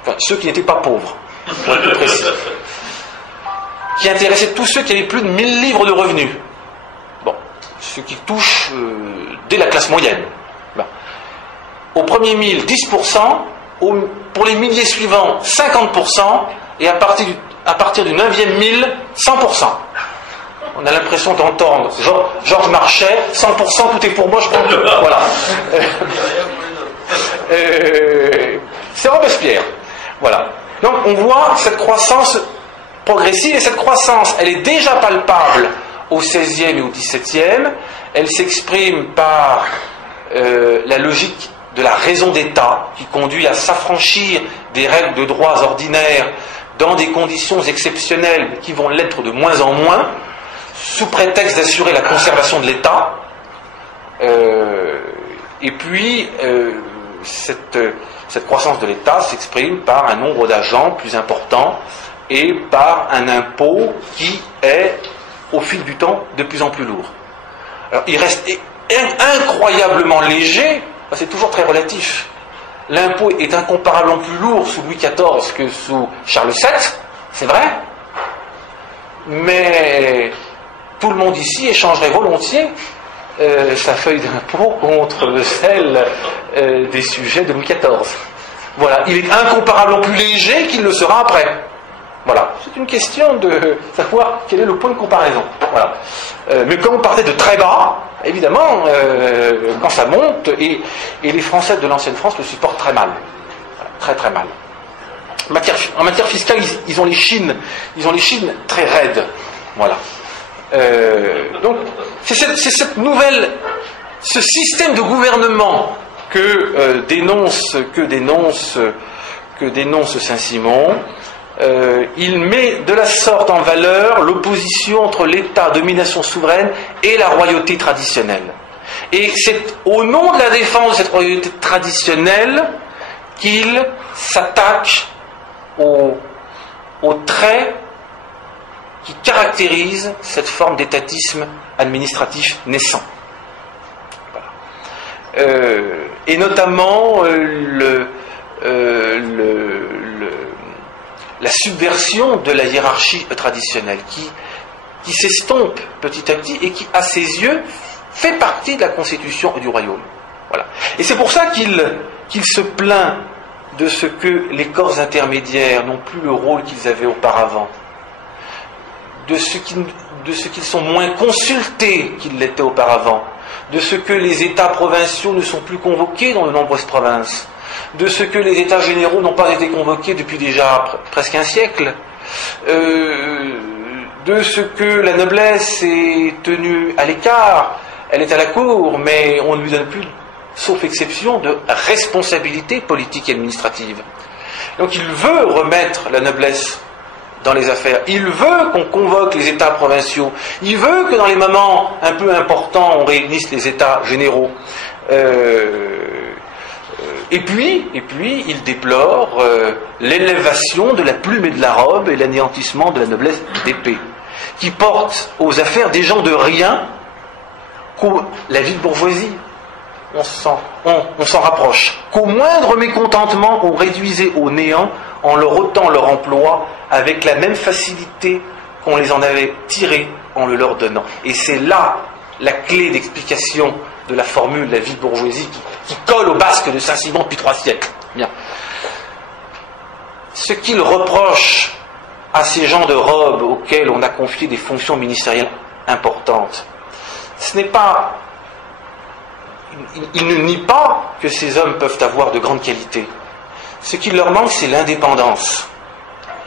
enfin ceux qui n'étaient pas pauvres, pour être plus précis, qui intéressait tous ceux qui avaient plus de 1000 livres de revenus. Bon, ceux qui touchent dès la classe moyenne. Bon. Au premier 1000, 10%, pour les milliers suivants, 50%, et à partir du 9e 1000, 100%. On a l'impression d'entendre Georges Marchais, 100%, tout est pour moi, je prends tout. Voilà. C'est Robespierre. Voilà. Donc on voit cette croissance progressive, et cette croissance, elle est déjà palpable au XVIe et au XVIIe. Elle s'exprime par la logique de la raison d'État, qui conduit à s'affranchir des règles de droits ordinaires dans des conditions exceptionnelles qui vont l'être de moins en moins, sous prétexte d'assurer la conservation de l'État. Et puis, cette croissance de l'État s'exprime par un nombre d'agents plus important et par un impôt qui est, au fil du temps, de plus en plus lourd. Alors, il reste incroyablement léger, c'est toujours très relatif. L'impôt est incomparablement plus lourd sous Louis XIV que sous Charles VII, c'est vrai, mais tout le monde ici échangerait volontiers sa feuille d'impôt contre celle des sujets de Louis XIV. Voilà, il est incomparablement plus léger qu'il le sera après. Voilà, c'est une question de savoir quel est le point de comparaison. Voilà. Mais comme on partait de très bas, évidemment, quand ça monte, et les Français de l'ancienne France le supportent très mal. Voilà, très très mal. En matière fiscale, ils ont les chines très raides. Voilà. Donc, c'est ce système de gouvernement que dénonce Saint-Simon. Il met de la sorte en valeur l'opposition entre l'État, domination souveraine, et la royauté traditionnelle. Et c'est au nom de la défense de cette royauté traditionnelle qu'il s'attaque aux traits qui caractérisent cette forme d'étatisme administratif naissant. Voilà. Et notamment la subversion de la hiérarchie traditionnelle qui s'estompe petit à petit et qui, à ses yeux, fait partie de la constitution du royaume. Voilà. Et c'est pour ça qu'il se plaint de ce que les corps intermédiaires n'ont plus le rôle qu'ils avaient auparavant, de ce qu'ils sont moins consultés qu'ils l'étaient auparavant, de ce que les États provinciaux ne sont plus convoqués dans de nombreuses provinces, de ce que les États généraux n'ont pas été convoqués depuis déjà presque un siècle, de ce que la noblesse est tenue à l'écart, elle est à la cour, mais on ne lui donne plus, sauf exception, de responsabilité politique et administrative. Donc il veut remettre la noblesse dans les affaires. Il veut qu'on convoque les États provinciaux. Il veut que dans les moments un peu importants, on réunisse les États généraux. Et puis, il déplore l'élévation de la plume et de la robe et l'anéantissement de la noblesse d'épée, qui porte aux affaires des gens de rien, la vie de bourgeoisie. On s'en rapproche. Qu'au moindre mécontentement, on réduisait au néant en leur ôtant leur emploi avec la même facilité qu'on les en avait tirés en le leur donnant. Et c'est là la clé d'explication de la formule la vie de bourgeoisie qui colle au basque de Saint-Simon depuis 3 siècles. Bien. Ce qu'il reproche à ces gens de robe auxquels on a confié des fonctions ministérielles importantes, ce n'est pas... Il ne nie pas que ces hommes peuvent avoir de grandes qualités. Ce qui leur manque, c'est l'indépendance.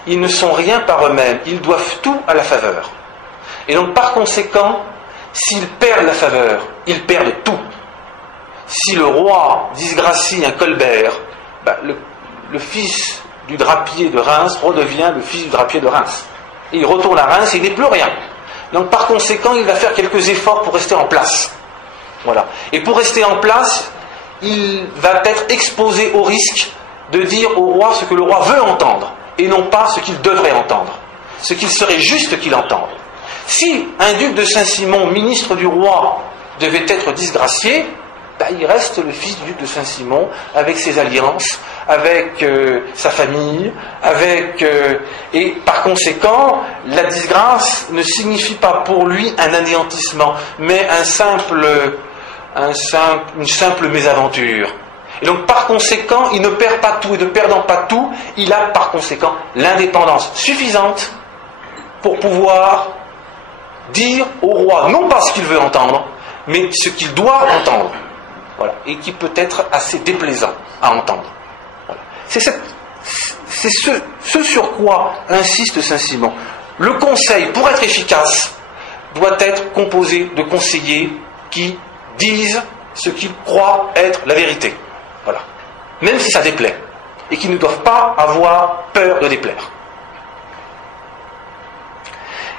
Ils ne sont rien par eux-mêmes, ils doivent tout à la faveur. Et donc, par conséquent, s'ils perdent la faveur, ils perdent tout. Si le roi disgracie un Colbert, le fils du drapier de Reims redevient le fils du drapier de Reims. Et il retourne à Reims et il n'est plus rien. Donc, par conséquent, il va faire quelques efforts pour rester en place. Voilà. Et pour rester en place, il va être exposé au risque de dire au roi ce que le roi veut entendre, et non pas ce qu'il devrait entendre, ce qu'il serait juste qu'il entende. Si un duc de Saint-Simon, ministre du roi, devait être disgracié, il reste le fils du duc de Saint-Simon, avec ses alliances, avec sa famille, et par conséquent, la disgrâce ne signifie pas pour lui un anéantissement, mais une simple mésaventure. Et donc par conséquent, il ne perd pas tout, et ne perdant pas tout, il a par conséquent l'indépendance suffisante pour pouvoir dire au roi non pas ce qu'il veut entendre, mais ce qu'il doit entendre. Voilà. Et qui peut être assez déplaisant à entendre. Voilà. C'est ce sur quoi insiste Saint-Simon. Le conseil, pour être efficace, doit être composé de conseillers qui disent ce qu'ils croient être la vérité. Voilà. Même si ça déplaît. Et qui ne doivent pas avoir peur de déplaire.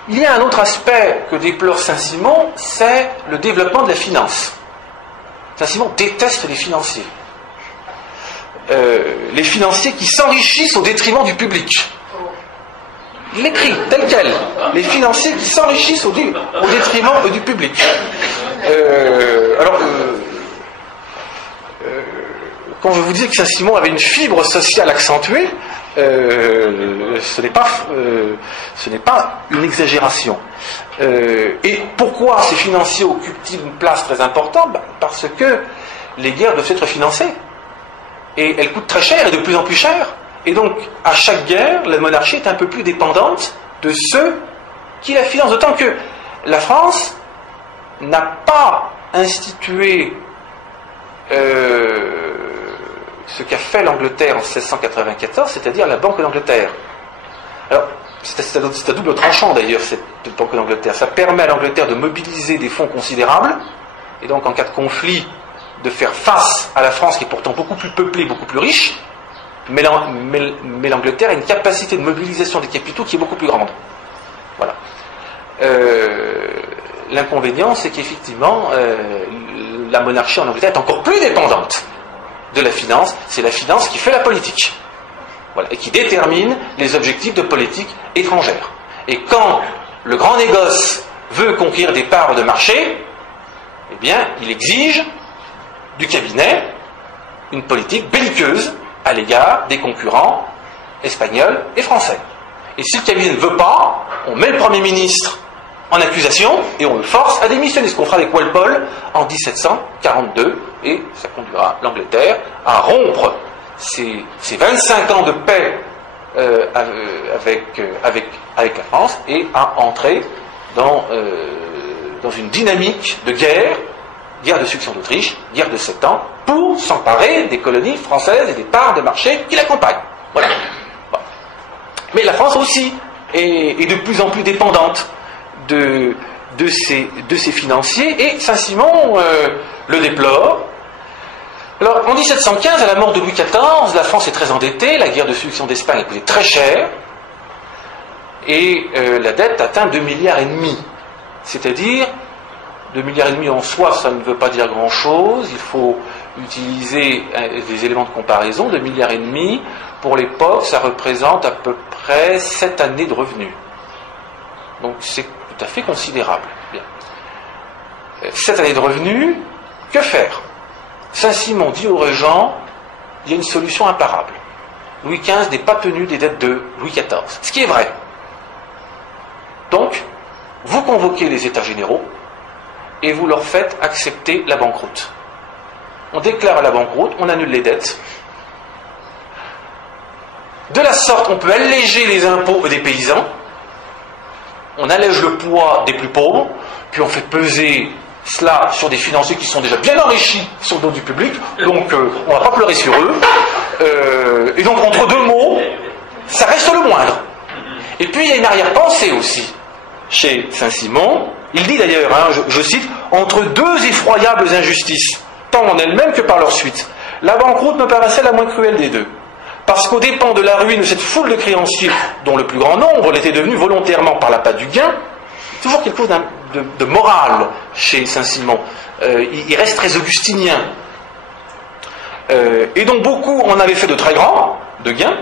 Il y a un autre aspect que déplore Saint-Simon, c'est le développement de la finance. Saint-Simon déteste les financiers. Les financiers qui s'enrichissent au détriment du public. Il l'écrit tel quel. Les financiers qui s'enrichissent au détriment du public. Quand je vous dis que Saint-Simon avait une fibre sociale accentuée, ce n'est pas une exagération. Et pourquoi ces financiers occupent-ils une place très importante ? Parce que les guerres doivent être financées. Et elles coûtent très cher et de plus en plus cher. Et donc, à chaque guerre, la monarchie est un peu plus dépendante de ceux qui la financent. D'autant que la France n'a pas institué ce qu'a fait l'Angleterre en 1694, c'est-à-dire la Banque d'Angleterre. Alors, c'est à double tranchant d'ailleurs, cette Banque d'Angleterre. Ça permet à l'Angleterre de mobiliser des fonds considérables, et donc en cas de conflit, de faire face à la France qui est pourtant beaucoup plus peuplée, beaucoup plus riche, mais l'Angleterre a une capacité de mobilisation des capitaux qui est beaucoup plus grande. Voilà. L'inconvénient, c'est qu'effectivement, la monarchie en Angleterre est encore plus dépendante de la finance. C'est la finance qui fait la politique. Voilà, et qui détermine les objectifs de politique étrangère. Et quand le grand négoce veut conquérir des parts de marché, eh bien, il exige du cabinet une politique belliqueuse à l'égard des concurrents espagnols et français. Et si le cabinet ne veut pas, on met le Premier ministre en accusation et on le force à démissionner, ce qu'on fera avec Walpole en 1742, et ça conduira l'Angleterre à rompre ces 25 ans de paix avec la France et à entrer dans une dynamique de guerre de succession d'Autriche, guerre de 7 ans, pour s'emparer des colonies françaises et des parts de marché qui l'accompagnent. Voilà. Bon. Mais la France aussi est de plus en plus dépendante de ces financiers, et Saint-Simon le déplore. Alors, en 1715, à la mort de Louis XIV, la France est très endettée, la guerre de succession d'Espagne a coûté très cher. et la dette atteint 2,5 milliards. C'est-à-dire, 2,5 milliards en soi, ça ne veut pas dire grand-chose, il faut utiliser des éléments de comparaison. 2,5 milliards, pour l'époque, ça représente à peu près 7 années de revenus. Donc c'est tout à fait considérable. Bien. 7 années de revenus, que faire? Saint-Simon dit aux régents, il y a une solution imparable. Louis XV n'est pas tenu des dettes de Louis XIV, ce qui est vrai. Donc, vous convoquez les États généraux et vous leur faites accepter la banqueroute. On déclare la banqueroute, on annule les dettes. De la sorte, on peut alléger les impôts des paysans, on allège le poids des plus pauvres, puis on fait peser cela sur des financiers qui sont déjà bien enrichis sur le dos du public, donc on ne va pas pleurer sur eux. Et donc, entre deux mots, ça reste le moindre. Et puis, il y a une arrière-pensée aussi chez Saint-Simon. Il dit d'ailleurs, je cite, « Entre deux effroyables injustices, tant en elles-mêmes que par leur suite, la banqueroute me paraissait la moins cruelle des deux. Parce qu'aux dépens de la ruine de cette foule de créanciers, dont le plus grand nombre l'était devenu volontairement par la patte du gain, toujours quelque chose de moral chez Saint-Simon. Il reste très augustinien. Et donc beaucoup en avaient fait de très grands, de gains,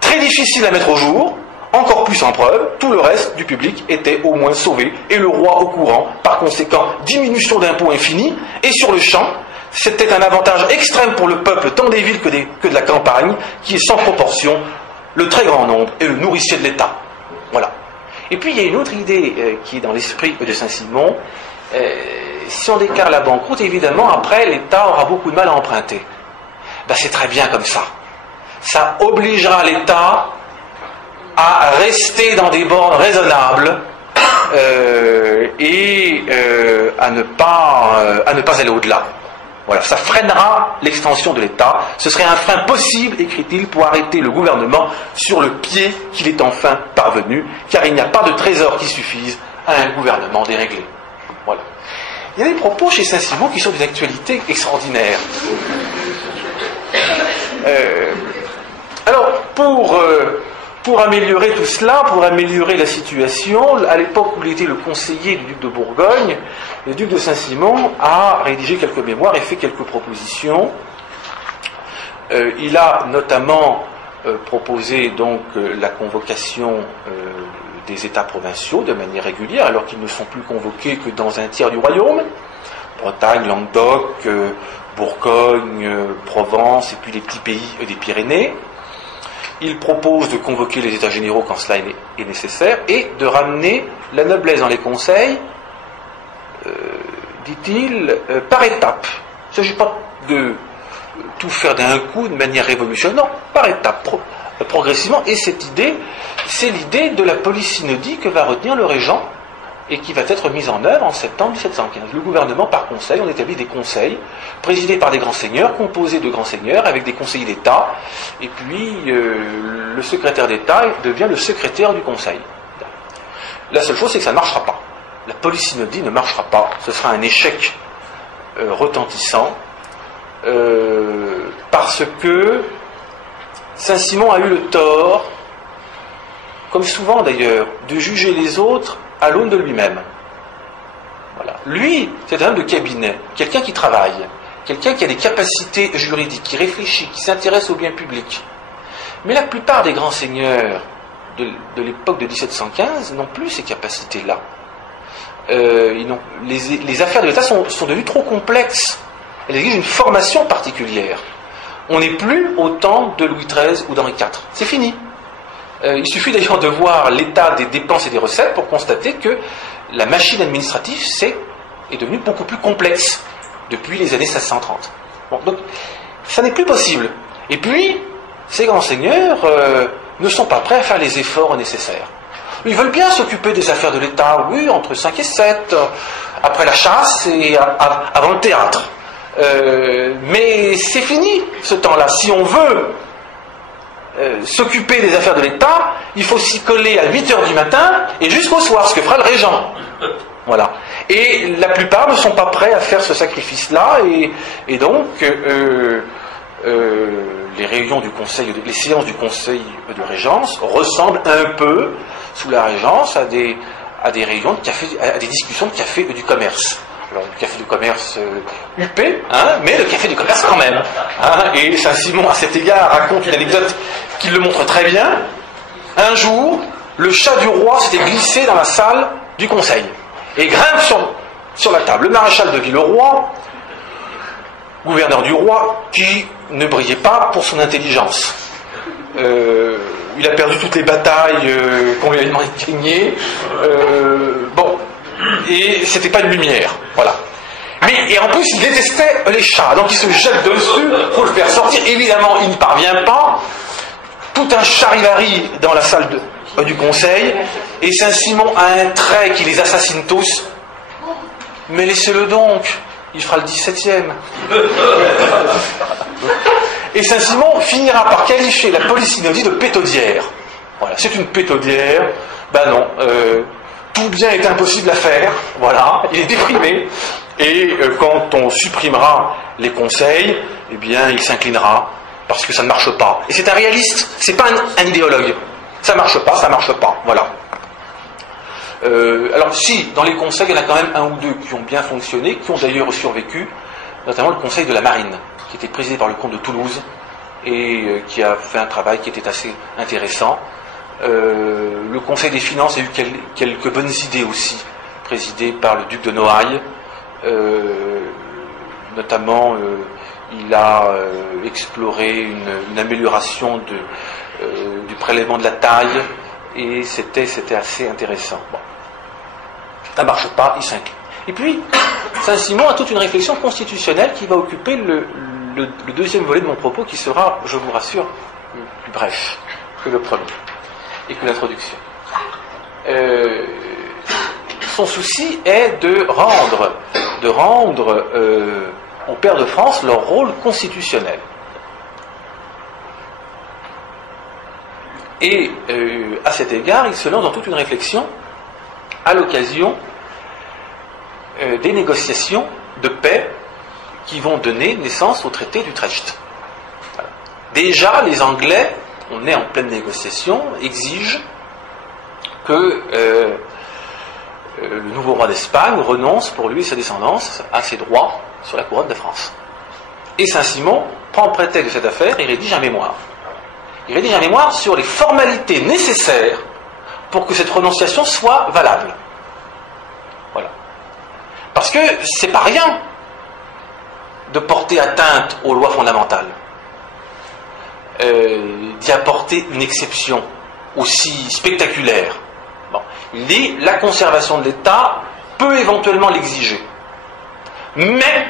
très difficiles à mettre au jour, encore plus en preuve, tout le reste du public était au moins sauvé, et le roi au courant, par conséquent, diminution d'impôts infinie, et sur le champ, c'était un avantage extrême pour le peuple, tant des villes que de la campagne, qui est sans proportion le très grand nombre et le nourricier de l'État. Voilà. Et puis il y a une autre idée qui est dans l'esprit de Saint-Simon. Si on déclare la banqueroute, évidemment, après, l'État aura beaucoup de mal à emprunter. Ben, c'est très bien comme ça. Ça obligera l'État à rester dans des bornes raisonnables et à ne pas aller au-delà. Voilà, ça freinera l'extension de l'État. Ce serait un frein possible, écrit-il, pour arrêter le gouvernement sur le pied qu'il est enfin parvenu, car il n'y a pas de trésor qui suffise à un gouvernement déréglé. Voilà. Il y a des propos chez Saint-Simon qui sont d'une actualité extraordinaire. Alors, pour améliorer tout cela, pour améliorer la situation, à l'époque où il était le conseiller du duc de Bourgogne, le duc de Saint-Simon a rédigé quelques mémoires et fait quelques propositions. Il a notamment proposé donc la convocation des États provinciaux de manière régulière, alors qu'ils ne sont plus convoqués que dans un tiers du royaume, Bretagne, Languedoc, Bourgogne, Provence et puis les petits pays des Pyrénées. Il propose de convoquer les États généraux quand cela est nécessaire et de ramener la noblesse dans les conseils, dit-il, par étapes. Il ne s'agit pas de tout faire d'un coup de manière révolutionnaire, non, par étapes, progressivement. Et cette idée, c'est l'idée de la polysynodie que va retenir le régent et qui va être mise en œuvre en septembre 1715. Le gouvernement, par conseil, on établit des conseils présidés par des grands seigneurs, composés de grands seigneurs, avec des conseillers d'État, et puis le secrétaire d'État devient le secrétaire du conseil. La seule chose, c'est que ça ne marchera pas. La polysynodie ne marchera pas. Ce sera un échec retentissant, parce que Saint-Simon a eu le tort, comme souvent d'ailleurs, de juger les autres à l'aune de lui-même. Voilà. Lui, c'est un homme de cabinet, quelqu'un qui travaille, quelqu'un qui a des capacités juridiques, qui réfléchit, qui s'intéresse au bien public. Mais la plupart des grands seigneurs de l'époque de 1715 n'ont plus ces capacités-là. Les affaires de l'État sont devenues trop complexes. Elles exigent une formation particulière. On n'est plus au temps de Louis XIII ou d'Henri IV. C'est fini. Il suffit d'ailleurs de voir l'état des dépenses et des recettes pour constater que la machine administrative est devenue beaucoup plus complexe depuis les années 1630. Bon, donc, ça n'est plus possible. Et puis, ces grands seigneurs ne sont pas prêts à faire les efforts nécessaires. Ils veulent bien s'occuper des affaires de l'État, oui, entre 5 et 7, après la chasse et avant le théâtre. Mais c'est fini, ce temps-là. Si on veut s'occuper des affaires de l'État, il faut s'y coller à 8h du matin et jusqu'au soir, ce que fera le régent. Voilà. Et la plupart ne sont pas prêts à faire ce sacrifice-là, et donc les réunions du conseil, les séances du conseil de régence ressemblent un peu, sous la Régence, à des réunions de café, à des discussions de café et du commerce. Alors, le café du commerce huppé, mais le café du commerce quand même. Et Saint-Simon, à cet égard, raconte une anecdote qui le montre très bien. Un jour, le chat du roi s'était glissé dans la salle du conseil et grimpe sur la table. Le maréchal de Villeroy, gouverneur du roi, qui ne brillait pas pour son intelligence. Il a perdu toutes les batailles qu'on lui a gagnées. Et c'était pas une lumière, voilà. Et en plus, il détestait les chats, donc il se jette dessus pour le faire sortir. Évidemment, il ne parvient pas. Tout un charivari dans la salle du conseil, et Saint-Simon a un trait qui les assassine tous. Mais laissez-le donc, il fera le 17e. Et Saint-Simon finira par qualifier la Polysynodie de pétaudière. Voilà, c'est une pétaudière. Ben non, tout bien est impossible à faire. Voilà, il est déprimé. Et quand on supprimera les conseils, eh bien, il s'inclinera parce que ça ne marche pas. Et c'est un réaliste, c'est pas un idéologue. Ça marche pas, voilà. Alors si, dans les conseils, il y en a quand même un ou deux qui ont bien fonctionné, qui ont d'ailleurs survécu, notamment le conseil de la marine, qui était présidé par le comte de Toulouse, et qui a fait un travail qui était assez intéressant. Le conseil des finances a eu quelques bonnes idées aussi, présidé par le duc de Noailles, notamment il a exploré une amélioration du prélèvement de la taille, et c'était assez intéressant. Bon. Ça ne marche pas, il s'incline. Et puis, Saint-Simon a toute une réflexion constitutionnelle qui va occuper le deuxième volet de mon propos, qui sera, je vous rassure, plus bref que le premier, et que l'introduction. Son souci est de rendre aux pairs de France leur rôle constitutionnel. Et à cet égard, il se lance dans toute une réflexion à l'occasion des négociations de paix qui vont donner naissance au traité d'Utrecht. Voilà. Déjà, les Anglais, on est en pleine négociation, exigent que le nouveau roi d'Espagne renonce pour lui et sa descendance à ses droits sur la couronne de France. Et Saint-Simon prend prétexte de cette affaire et rédige un mémoire. Il rédige un mémoire sur les formalités nécessaires pour que cette renonciation soit valable. Voilà. Parce que c'est pas rien de porter atteinte aux lois fondamentales, d'y apporter une exception aussi spectaculaire. Bon. Il dit, la conservation de l'État peut éventuellement l'exiger. Mais,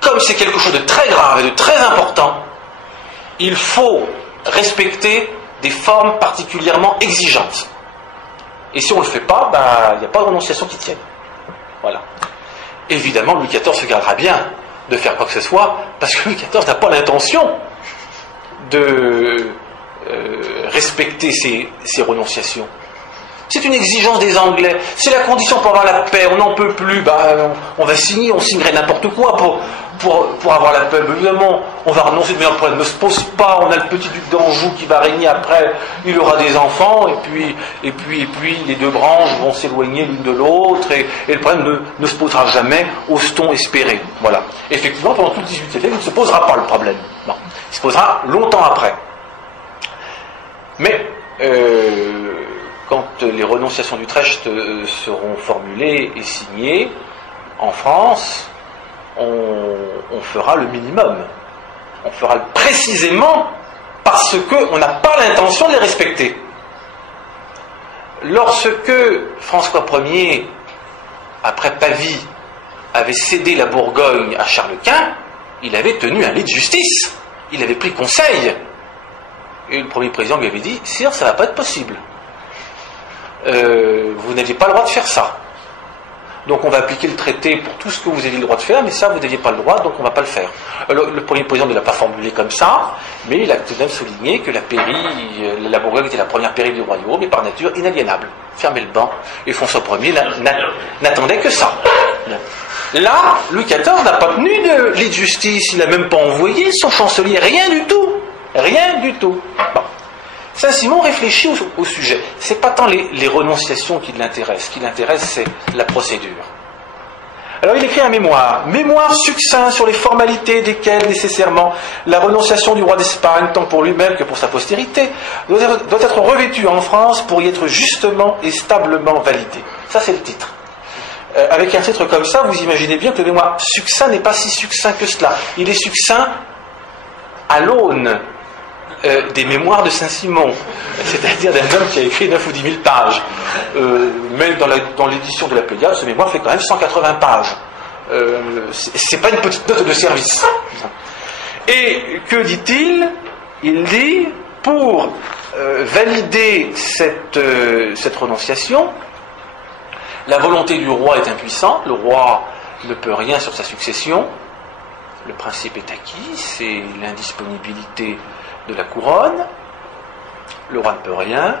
comme c'est quelque chose de très grave et de très important, il faut respecter des formes particulièrement exigeantes. Et si on ne le fait pas, il n'y a pas de renonciation qui tienne. Voilà. Évidemment, Louis XIV se gardera bien de faire quoi que ce soit, parce que Louis XIV n'a pas l'intention de respecter ces renonciations. C'est une exigence des Anglais. C'est la condition pour avoir la paix. On n'en peut plus. On va signer, on signerait n'importe quoi pour avoir la paix. Mais évidemment, on va renoncer, mais le problème ne se pose pas. On a le petit duc d'Anjou qui va régner après. Il aura des enfants, et puis les deux branches vont s'éloigner l'une de l'autre, et le problème ne se posera jamais, ose-t-on espérer. Voilà. Effectivement, pendant tout le XVIIIe siècle, il ne se posera pas le problème. Non. Il se posera longtemps après. Mais quand les renonciations d'Utrecht seront formulées et signées, en France, on fera le minimum. On fera précisément parce qu'on n'a pas l'intention de les respecter. Lorsque François Ier, après Pavie, avait cédé la Bourgogne à Charles Quint, il avait tenu un lit de justice. Il avait pris conseil. Et le premier président lui avait dit, « Sire, ça ne va pas être possible. Vous n'aviez pas le droit de faire ça. Donc on va appliquer le traité pour tout ce que vous aviez le droit de faire, mais ça, vous n'aviez pas le droit, donc on ne va pas le faire. » Alors, le premier président ne l'a pas formulé comme ça, mais il a tout de même souligné que la Bourgogne était la première pairie du royaume, et par nature inaliénable. Fermez le banc. Et François Ier n'attendait que ça. Là, Louis XIV n'a pas tenu de lit de justice, il n'a même pas envoyé son chancelier, rien du tout. Rien du tout. Bon. Saint-Simon réfléchit au sujet. Ce n'est pas tant les renonciations qui l'intéressent. Ce qui l'intéresse, c'est la procédure. Alors il écrit un mémoire succinct sur les formalités desquelles nécessairement la renonciation du roi d'Espagne, tant pour lui-même que pour sa postérité, doit être revêtue en France pour y être justement et stablement validée. Ça c'est le titre. Avec un titre comme ça, vous imaginez bien que le mémoire succinct n'est pas si succinct que cela. Il est succinct à l'aune des mémoires de Saint-Simon, c'est-à-dire d'un homme qui a écrit 9 ou 10 000 pages. Mais dans l'édition de la Pléiade, ce mémoire fait quand même 180 pages. C'est pas une petite note de service. Et que dit-il? Il dit, pour valider cette renonciation, la volonté du roi est impuissante, le roi ne peut rien sur sa succession, le principe est acquis, c'est l'indisponibilité de la couronne, le roi ne peut rien,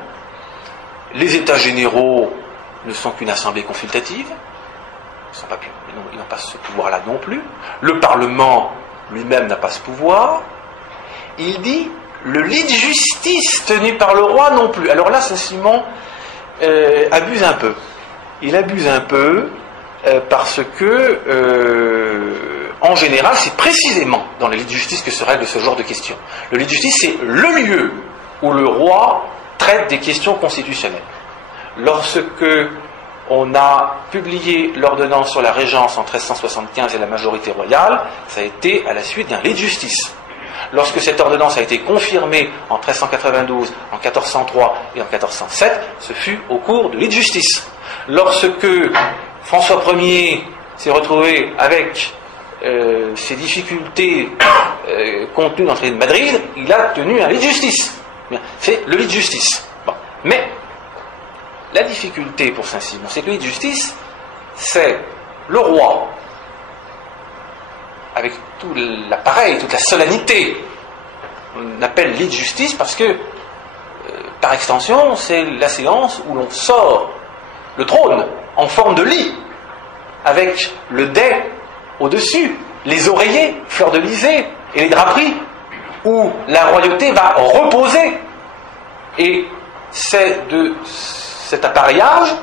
les États généraux ne sont qu'une assemblée consultative, ils n'ont pas ce pouvoir-là non plus, le Parlement lui-même n'a pas ce pouvoir, il dit le lit de justice tenu par le roi non plus. Alors là, Saint-Simon abuse un peu. Il abuse un peu parce que en général, c'est précisément dans les lits de justice que se règle ce genre de questions. Le lit de justice, c'est le lieu où le roi traite des questions constitutionnelles. Lorsque on a publié l'ordonnance sur la régence en 1375 et la majorité royale, ça a été à la suite d'un lit de justice. Lorsque cette ordonnance a été confirmée en 1392, en 1403 et en 1407, ce fut au cours de lit de justice. Lorsque François Ier s'est retrouvé avec ces difficultés contenues dans le traité de Madrid, il a tenu un lit de justice. C'est le lit de justice. Bon. Mais la difficulté pour Saint-Simon, c'est que le lit de justice, c'est le roi, avec tout l'appareil, toute la solennité. On appelle lit de justice parce que, par extension, c'est la séance où l'on sort le trône en forme de lit, avec le dais au-dessus, les oreillers, fleurs de lysée et les draperies, où la royauté va reposer. Et c'est de cet appareillage,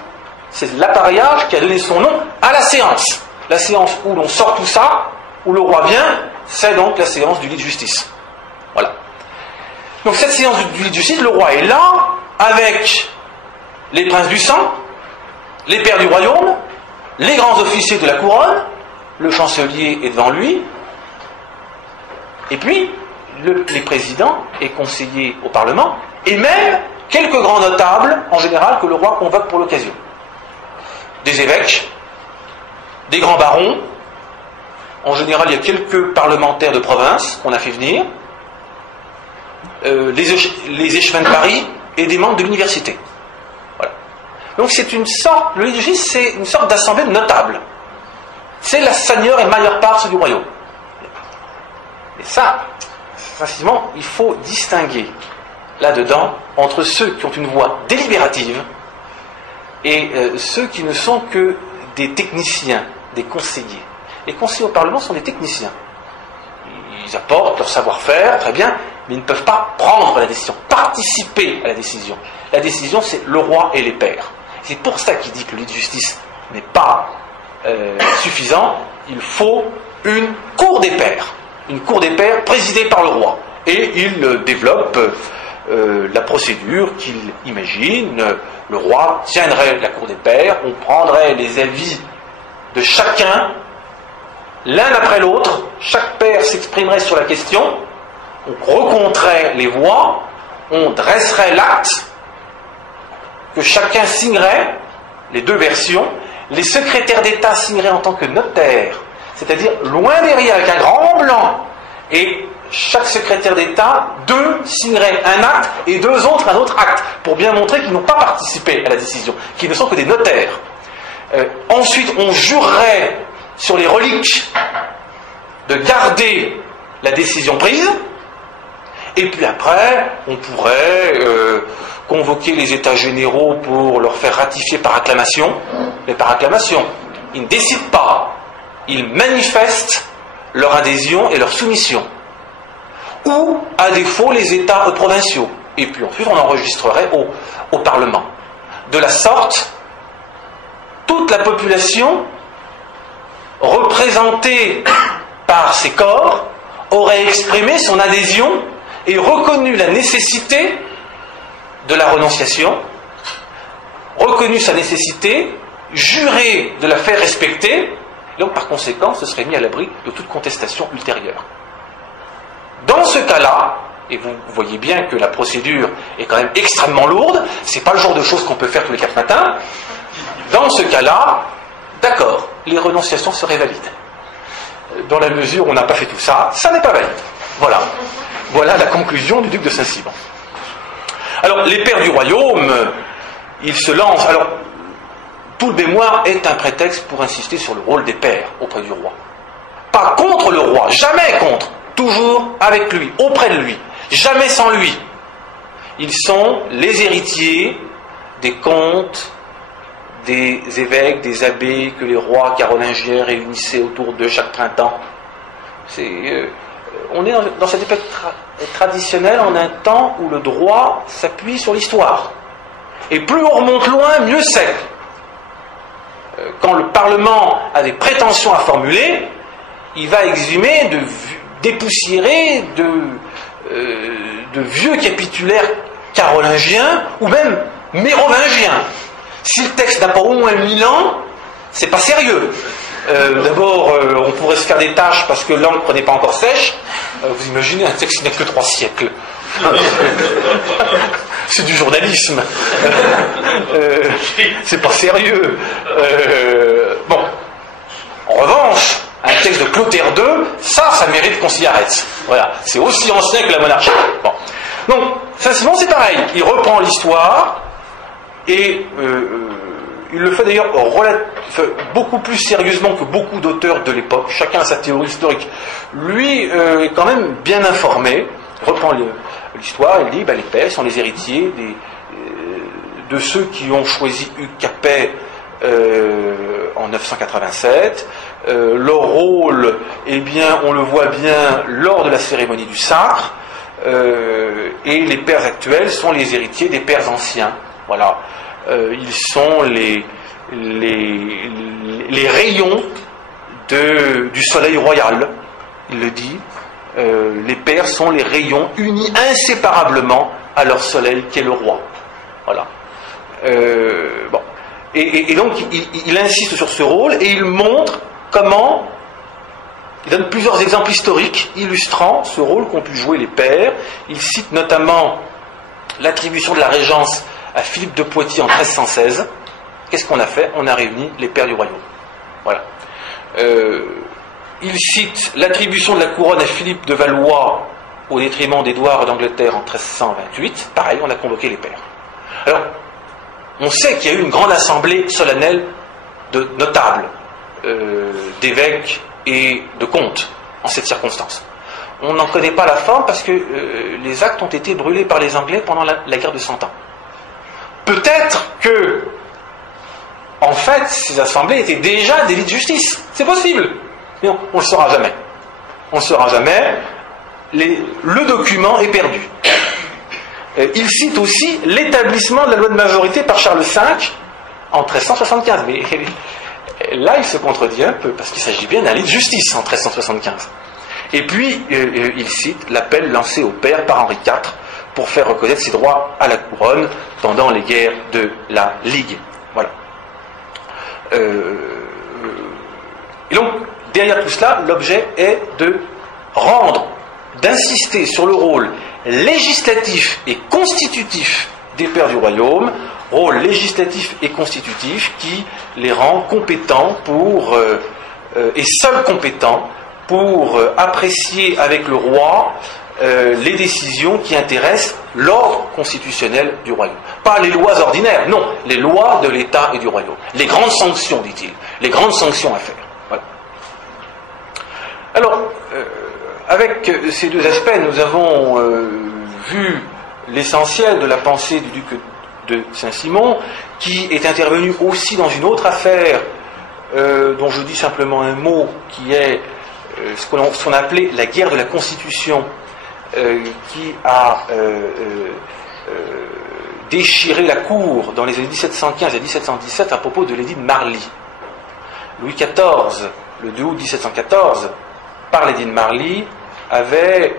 c'est l'appareillage qui a donné son nom à la séance. La séance où l'on sort tout ça, où le roi vient, c'est donc la séance du lit de justice. Voilà. Donc cette séance du lit de justice, le roi est là, avec les princes du sang, les pairs du royaume, les grands officiers de la couronne, le chancelier est devant lui, et puis les présidents et conseillers au Parlement, et même quelques grands notables, en général, que le roi convoque pour l'occasion. Des évêques, des grands barons, en général, il y a quelques parlementaires de province qu'on a fait venir, les échevins de Paris et des membres de l'université. Voilà. Donc c'est une sorte, le lit de justice, c'est une sorte d'assemblée de notables. C'est la seigneur et majeure part du royaume. Et ça, facilement, il faut distinguer là-dedans entre ceux qui ont une voix délibérative et ceux qui ne sont que des techniciens, des conseillers. Les conseillers au Parlement sont des techniciens. Ils apportent leur savoir-faire, très bien, mais ils ne peuvent pas prendre la décision, participer à la décision. La décision, c'est le roi et les pairs. C'est pour ça qu'il dit que le lit de justice n'est pas suffisant. Il faut une cour des pairs. Une cour des pairs présidée par le roi. Et il développe la procédure qu'il imagine. Le roi tiendrait la cour des pairs, on prendrait les avis de chacun, l'un après l'autre, chaque pair s'exprimerait sur la question, on recompterait les voix, on dresserait l'acte, que chacun signerait, les deux versions, les secrétaires d'État signeraient en tant que notaires, c'est-à-dire loin derrière avec un grand blanc, et chaque secrétaire d'État, deux signeraient un acte et deux autres un autre acte, pour bien montrer qu'ils n'ont pas participé à la décision, qu'ils ne sont que des notaires. Ensuite, on jurerait sur les reliques de garder la décision prise, et puis après, on pourrait convoquer les États généraux pour leur faire ratifier par acclamation, mais par acclamation. Ils ne décident pas, ils manifestent leur adhésion et leur soumission. Ou, à défaut, les États provinciaux. et puis ensuite on enregistrerait au Parlement. De la sorte, toute la population représentée par ces corps aurait exprimé son adhésion et reconnu la nécessité de la renonciation, reconnu sa nécessité, juré de la faire respecter, et donc par conséquent se serait mis à l'abri de toute contestation ultérieure. Dans ce cas-là, et vous voyez bien que la procédure est quand même extrêmement lourde, c'est pas le genre de choses qu'on peut faire tous les 4 matins, dans ce cas-là, d'accord, les renonciations seraient valides. Dans la mesure où on n'a pas fait tout ça, ça n'est pas valide. Voilà. Voilà la conclusion du duc de Saint-Simon. Alors, les pères du royaume, ils se lancent. Alors, tout le mémoire est un prétexte pour insister sur le rôle des pères auprès du roi. Pas contre le roi, jamais contre. Toujours avec lui, auprès de lui. Jamais sans lui. Ils sont les héritiers des comtes, des évêques, des abbés que les rois carolingiens réunissaient autour d'eux chaque printemps. On est dans cette époque traditionnelle en un temps où le droit s'appuie sur l'histoire. Et plus on remonte loin, mieux c'est. Quand le Parlement a des prétentions à formuler, il va exhumer, dépoussiérer de vieux capitulaires carolingiens ou même mérovingiens. Si le texte n'a pas au moins 1000 ans, c'est pas sérieux. D'abord, on pourrait se faire des tâches parce que l'encre n'est pas encore sèche. Vous imaginez un texte qui n'a que 3 siècles. C'est du journalisme. C'est pas sérieux. Bon. En revanche, un texte de Clotaire II, ça mérite qu'on s'y arrête. Voilà. C'est aussi ancien que la monarchie. Bon. Donc, Saint-Simon, c'est pareil. Il reprend l'histoire et il le fait d'ailleurs beaucoup plus sérieusement que beaucoup d'auteurs de l'époque. Chacun a sa théorie historique. Lui est quand même bien informé. Il reprend l'histoire. Il dit les pères sont les héritiers de ceux qui ont choisi Hugues Capet en 987. Leur rôle, eh bien, on le voit bien lors de la cérémonie du sacre. Et les pères actuels sont les héritiers des pères anciens. Voilà. Ils sont les rayons du soleil royal, il le dit. Les pères sont les rayons unis inséparablement à leur soleil qui est le roi. Voilà. Bon. Et donc il insiste sur ce rôle et il montre comment. Il donne plusieurs exemples historiques illustrant ce rôle qu'ont pu jouer les pères. Il cite notamment l'attribution de la régence à Philippe de Poitiers en 1316. Qu'est-ce qu'on a fait? On a réuni les pères du royaume. Voilà. Il cite l'attribution de la couronne à Philippe de Valois au détriment d'Édouard d'Angleterre en 1328. Pareil, on a convoqué les pères. Alors, on sait qu'il y a eu une grande assemblée solennelle de notables, d'évêques et de comtes en cette circonstance. On n'en connaît pas la forme parce que les actes ont été brûlés par les Anglais pendant la guerre de 100 ans. Peut-être que, en fait, ces assemblées étaient déjà délits de justice. C'est possible. Mais on ne le saura jamais. On ne le saura jamais. Le document est perdu. Il cite aussi l'établissement de la loi de majorité par Charles V en 1375. Mais là, il se contredit un peu, parce qu'il s'agit bien d'un lit de justice en 1375. Et puis, il cite l'appel lancé au père par Henri IV pour faire reconnaître ses droits à la couronne pendant les guerres de la Ligue. Voilà. Et donc, derrière tout cela, l'objet est de rendre, d'insister sur le rôle législatif et constitutif des pères du royaume, rôle législatif et constitutif qui les rend compétents pour, et seuls compétents pour apprécier avec le roi les décisions qui intéressent l'ordre constitutionnel du royaume. Pas les lois ordinaires, non, les lois de l'État et du royaume. Les grandes sanctions, dit-il, les grandes sanctions à faire. Voilà. Alors, avec ces deux aspects, nous avons vu l'essentiel de la pensée du duc de Saint-Simon, qui est intervenu aussi dans une autre affaire, dont je dis simplement un mot, qui est ce qu'on a appelé la guerre de la Constitution, qui a déchiré la cour dans les années 1715 et 1717 à propos de l'édit de Marly. Louis XIV, le 2 août 1714, par l'édit de Marly, avait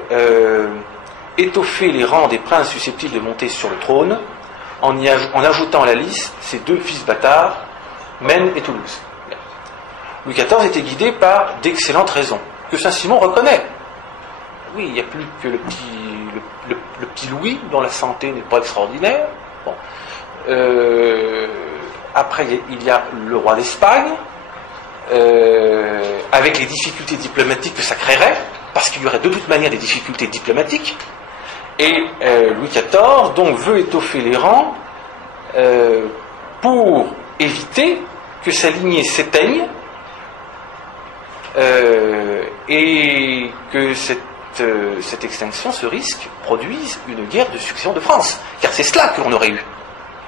étoffé les rangs des princes susceptibles de monter sur le trône en ajoutant à la liste ses 2 fils bâtards, Maine et Toulouse. Louis XIV était guidé par d'excellentes raisons, que Saint-Simon reconnaît. Oui, il n'y a plus que le petit Louis, dont la santé n'est pas extraordinaire. Bon. Après, il y a le roi d'Espagne, avec les difficultés diplomatiques que ça créerait, parce qu'il y aurait de toute manière des difficultés diplomatiques. Et Louis XIV, donc, veut étoffer les rangs pour éviter que sa lignée s'éteigne et que cette extinction, ce risque, produise une guerre de succession de France. Car c'est cela que l'on aurait eu.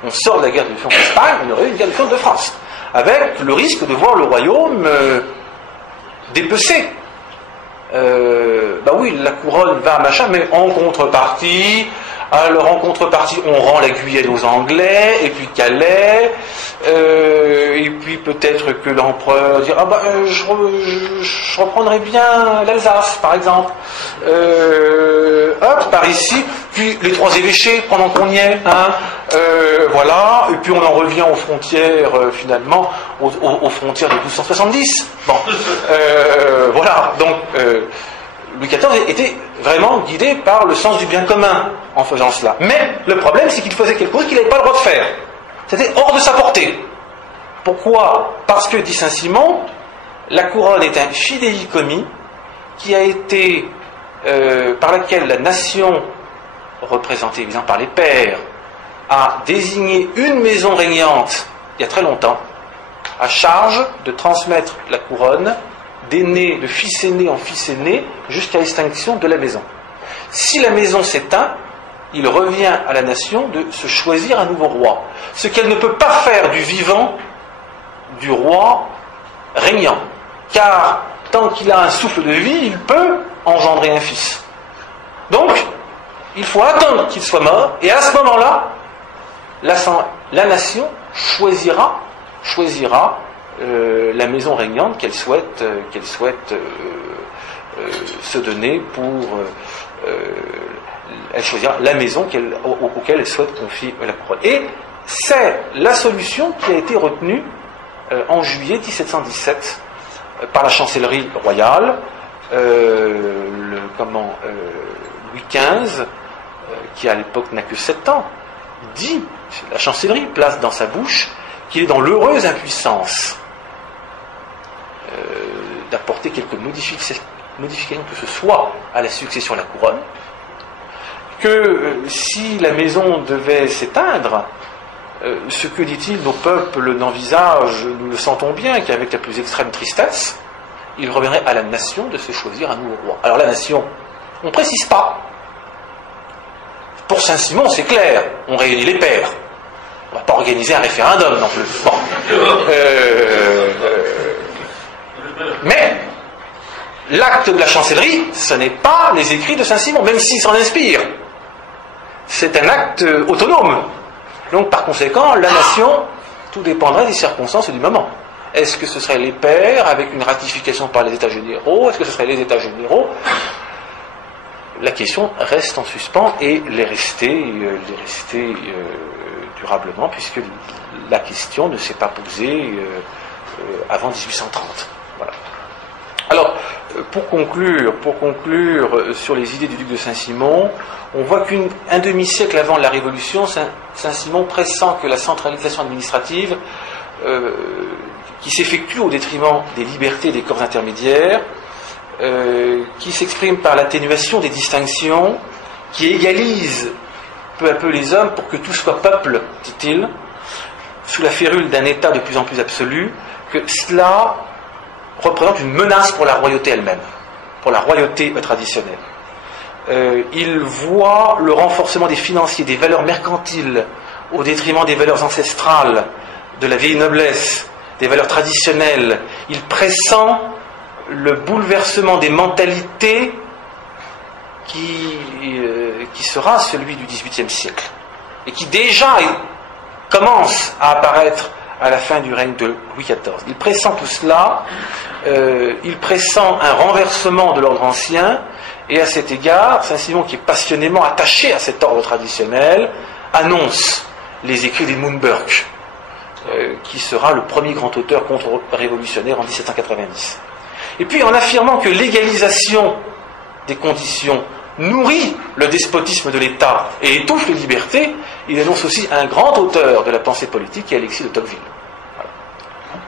On sort de la guerre de succession d'Espagne, on aurait eu une guerre de succession de France, avec le risque de voir le royaume dépecé. Bah oui, la couronne va machin, mais en contrepartie, alors en contrepartie, on rend la Guyenne aux Anglais, et puis Calais, et puis peut-être que l'empereur dira, je reprendrai bien l'Alsace, par exemple. Hop, par ici, puis les 3 évêchés, pendant qu'on y est, hein, voilà, et puis on en revient aux frontières, finalement, aux frontières de 1270. Bon, voilà, donc, Louis XIV était vraiment guidé par le sens du bien commun en faisant cela. Mais le problème, c'est qu'il faisait quelque chose qu'il n'avait pas le droit de faire. C'était hors de sa portée. Pourquoi ? Parce que, dit Saint-Simon, la couronne est un fidéicommis qui a été, par laquelle la nation, représentée évidemment par les pairs, a désigné une maison régnante, il y a très longtemps, à charge de transmettre la couronne d'aîné, de fils aîné en fils aîné, jusqu'à l'extinction de la maison. Si la maison s'éteint, il revient à la nation de se choisir un nouveau roi. Ce qu'elle ne peut pas faire du vivant du roi régnant. Car tant qu'il a un souffle de vie, il peut engendrer un fils. Donc, il faut attendre qu'il soit mort, et à ce moment-là, la nation choisira la maison régnante qu'elle souhaite se donner pour... elle choisira la maison auquel elle souhaite confier la couronne. Et c'est la solution qui a été retenue en juillet 1717 par la chancellerie royale, Louis XV, qui à l'époque n'a que 7 ans, dit, la chancellerie place dans sa bouche qu'il est dans l'heureuse impuissance d'apporter quelques modifications que ce soit à la succession à la couronne, que si la maison devait s'éteindre, ce que dit-il, nos peuples n'envisagent, nous le sentons bien, qu'avec la plus extrême tristesse, il reviendrait à la nation de se choisir un nouveau roi. Alors la nation, on ne précise pas. Pour Saint-Simon, c'est clair, on réunit les pairs. On ne va pas organiser un référendum non plus. Bon. Mais l'acte de la chancellerie, ce n'est pas les écrits de Saint-Simon, même s'il s'en inspire. C'est un acte autonome. Donc par conséquent, la nation, tout dépendrait des circonstances et du moment. Est-ce que ce serait les pairs avec une ratification par les États généraux? Est-ce que ce serait les États généraux? La question reste en suspens et l'est restée durablement, puisque la question ne s'est pas posée avant 1830. Voilà. Alors, pour conclure sur les idées du duc de Saint-Simon, on voit qu'un demi-siècle avant la Révolution, Saint-Simon pressent que la centralisation administrative qui s'effectue au détriment des libertés des corps intermédiaires, qui s'exprime par l'atténuation des distinctions, qui égalise peu à peu les hommes pour que tout soit peuple, dit-il, sous la férule d'un État de plus en plus absolu, que cela représente une menace pour la royauté elle-même, pour la royauté traditionnelle. Il voit le renforcement des financiers, des valeurs mercantiles, au détriment des valeurs ancestrales, de la vieille noblesse, des valeurs traditionnelles. Il pressent le bouleversement des mentalités qui sera celui du XVIIIe siècle. et qui déjà commence à apparaître à la fin du règne de Louis XIV. Il pressent tout cela, il pressent un renversement de l'ordre ancien, et à cet égard, Saint-Simon, qui est passionnément attaché à cet ordre traditionnel, annonce les écrits d'Edmund Burke, qui sera le premier grand auteur contre-révolutionnaire en 1790. Et puis, en affirmant que l'égalisation des conditions nourrit le despotisme de l'État et étouffe les libertés, il annonce aussi un grand auteur de la pensée politique qui est Alexis de Tocqueville. Voilà.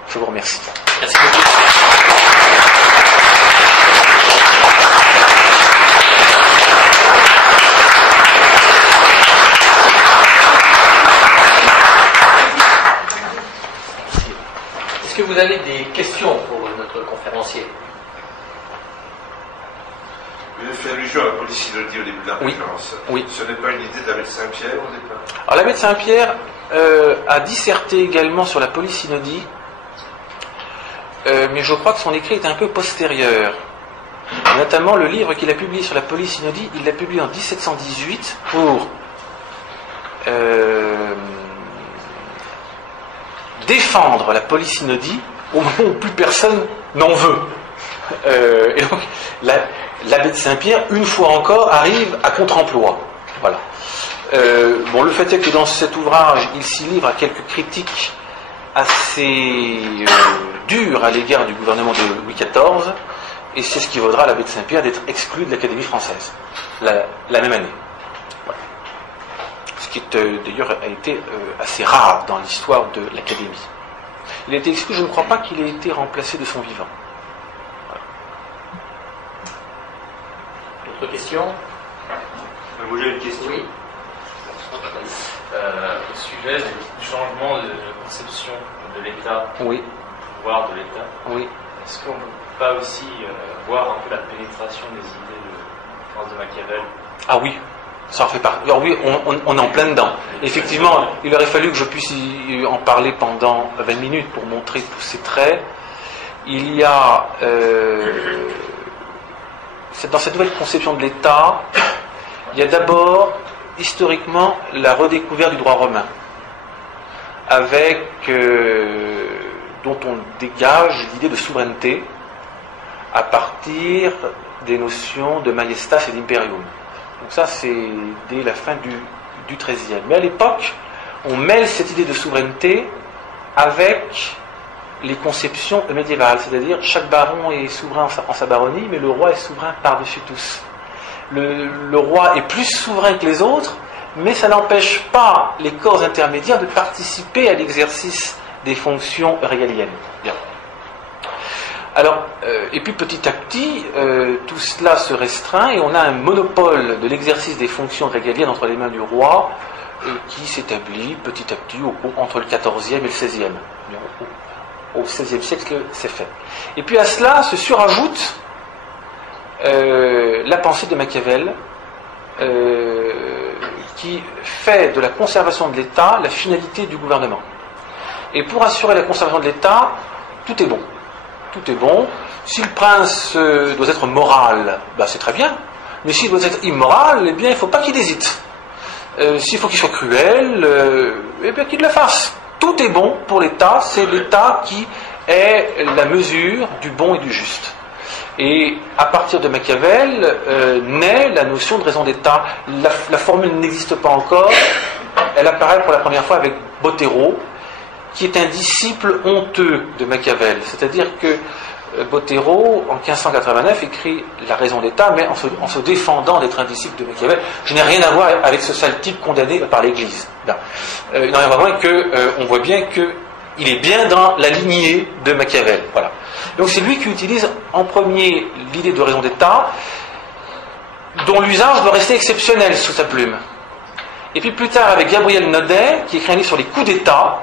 Je vous remercie. Merci beaucoup. Est-ce que vous avez des questions pour notre conférencier? Vous avez fait allusion à la police synodie au début de la conférence. Oui. Ce n'est pas une idée de l'abbé de Saint-Pierre au départ? Alors l'abbé de Saint-Pierre a disserté également sur la police synodie, mais je crois que son écrit est un peu postérieur. Notamment le livre qu'il a publié sur la police synodie, il l'a publié en 1718 pour défendre la police synodie au moment où plus personne n'en veut. Et donc l'abbé de Saint-Pierre, une fois encore, arrive à contre-emploi. Voilà. Bon, le fait est que dans cet ouvrage, il s'y livre à quelques critiques assez dures à l'égard du gouvernement de Louis XIV, et c'est ce qui vaudra à l'abbé de Saint-Pierre d'être exclu de l'Académie française la même année. Voilà. Ce qui d'ailleurs a été assez rare dans l'histoire de l'Académie. Il a été exclu, je ne crois pas qu'il ait été remplacé de son vivant. D'autres questions? Vous avez une question? Oui. Au sujet du changement de conception de l'État, Oui. du pouvoir de l'État, Oui. est-ce qu'on ne peut pas aussi voir un peu la pénétration des idées de France de Machiavel? Ah oui, ça en fait partie. Alors oui, on est en plein dedans. Effectivement, il aurait fallu que je puisse en parler pendant 20 minutes pour montrer tous ces traits. Il y a, dans cette nouvelle conception de l'État, il y a d'abord, historiquement, la redécouverte du droit romain, avec dont on dégage l'idée de souveraineté à partir des notions de majestas et d'imperium. Donc ça, c'est dès la fin du XIIIe. Mais à l'époque, on mêle cette idée de souveraineté avec les conceptions médiévales, c'est-à-dire chaque baron est souverain en sa baronnie, mais le roi est souverain par-dessus tous. Le roi est plus souverain que les autres, mais ça n'empêche pas les corps intermédiaires de participer à l'exercice des fonctions régaliennes. Bien. Alors, et puis petit à petit, tout cela se restreint et on a un monopole de l'exercice des fonctions régaliennes entre les mains du roi qui s'établit petit à petit entre le XIVe et le XVIe. Au XVIe siècle, c'est fait. Et puis à cela se surajoute la pensée de Machiavel, qui fait de la conservation de l'État la finalité du gouvernement. Et pour assurer la conservation de l'État, tout est bon. Tout est bon. Si le prince doit être moral, ben c'est très bien. Mais s'il doit être immoral, eh bien il ne faut pas qu'il hésite. S'il faut qu'il soit cruel, eh bien qu'il le fasse. Tout est bon pour l'État, c'est l'État qui est la mesure du bon et du juste. Et à partir de Machiavel naît la notion de raison d'État. La formule n'existe pas encore, elle apparaît pour la première fois avec Bottero, qui est un disciple honteux de Machiavel. C'est-à-dire que Bottero, en 1589, écrit La raison d'État, mais en se défendant d'être un disciple de Machiavel. Je n'ai rien à voir avec ce sale type condamné par l'Église. Il n'en a vraiment qu'on voit bien qu'il est bien dans la lignée de Machiavel. Voilà. Donc c'est lui qui utilise en premier l'idée de raison d'État, dont l'usage doit rester exceptionnel sous sa plume. Et puis plus tard, avec Gabriel Naudet, qui écrit un livre sur les coups d'État,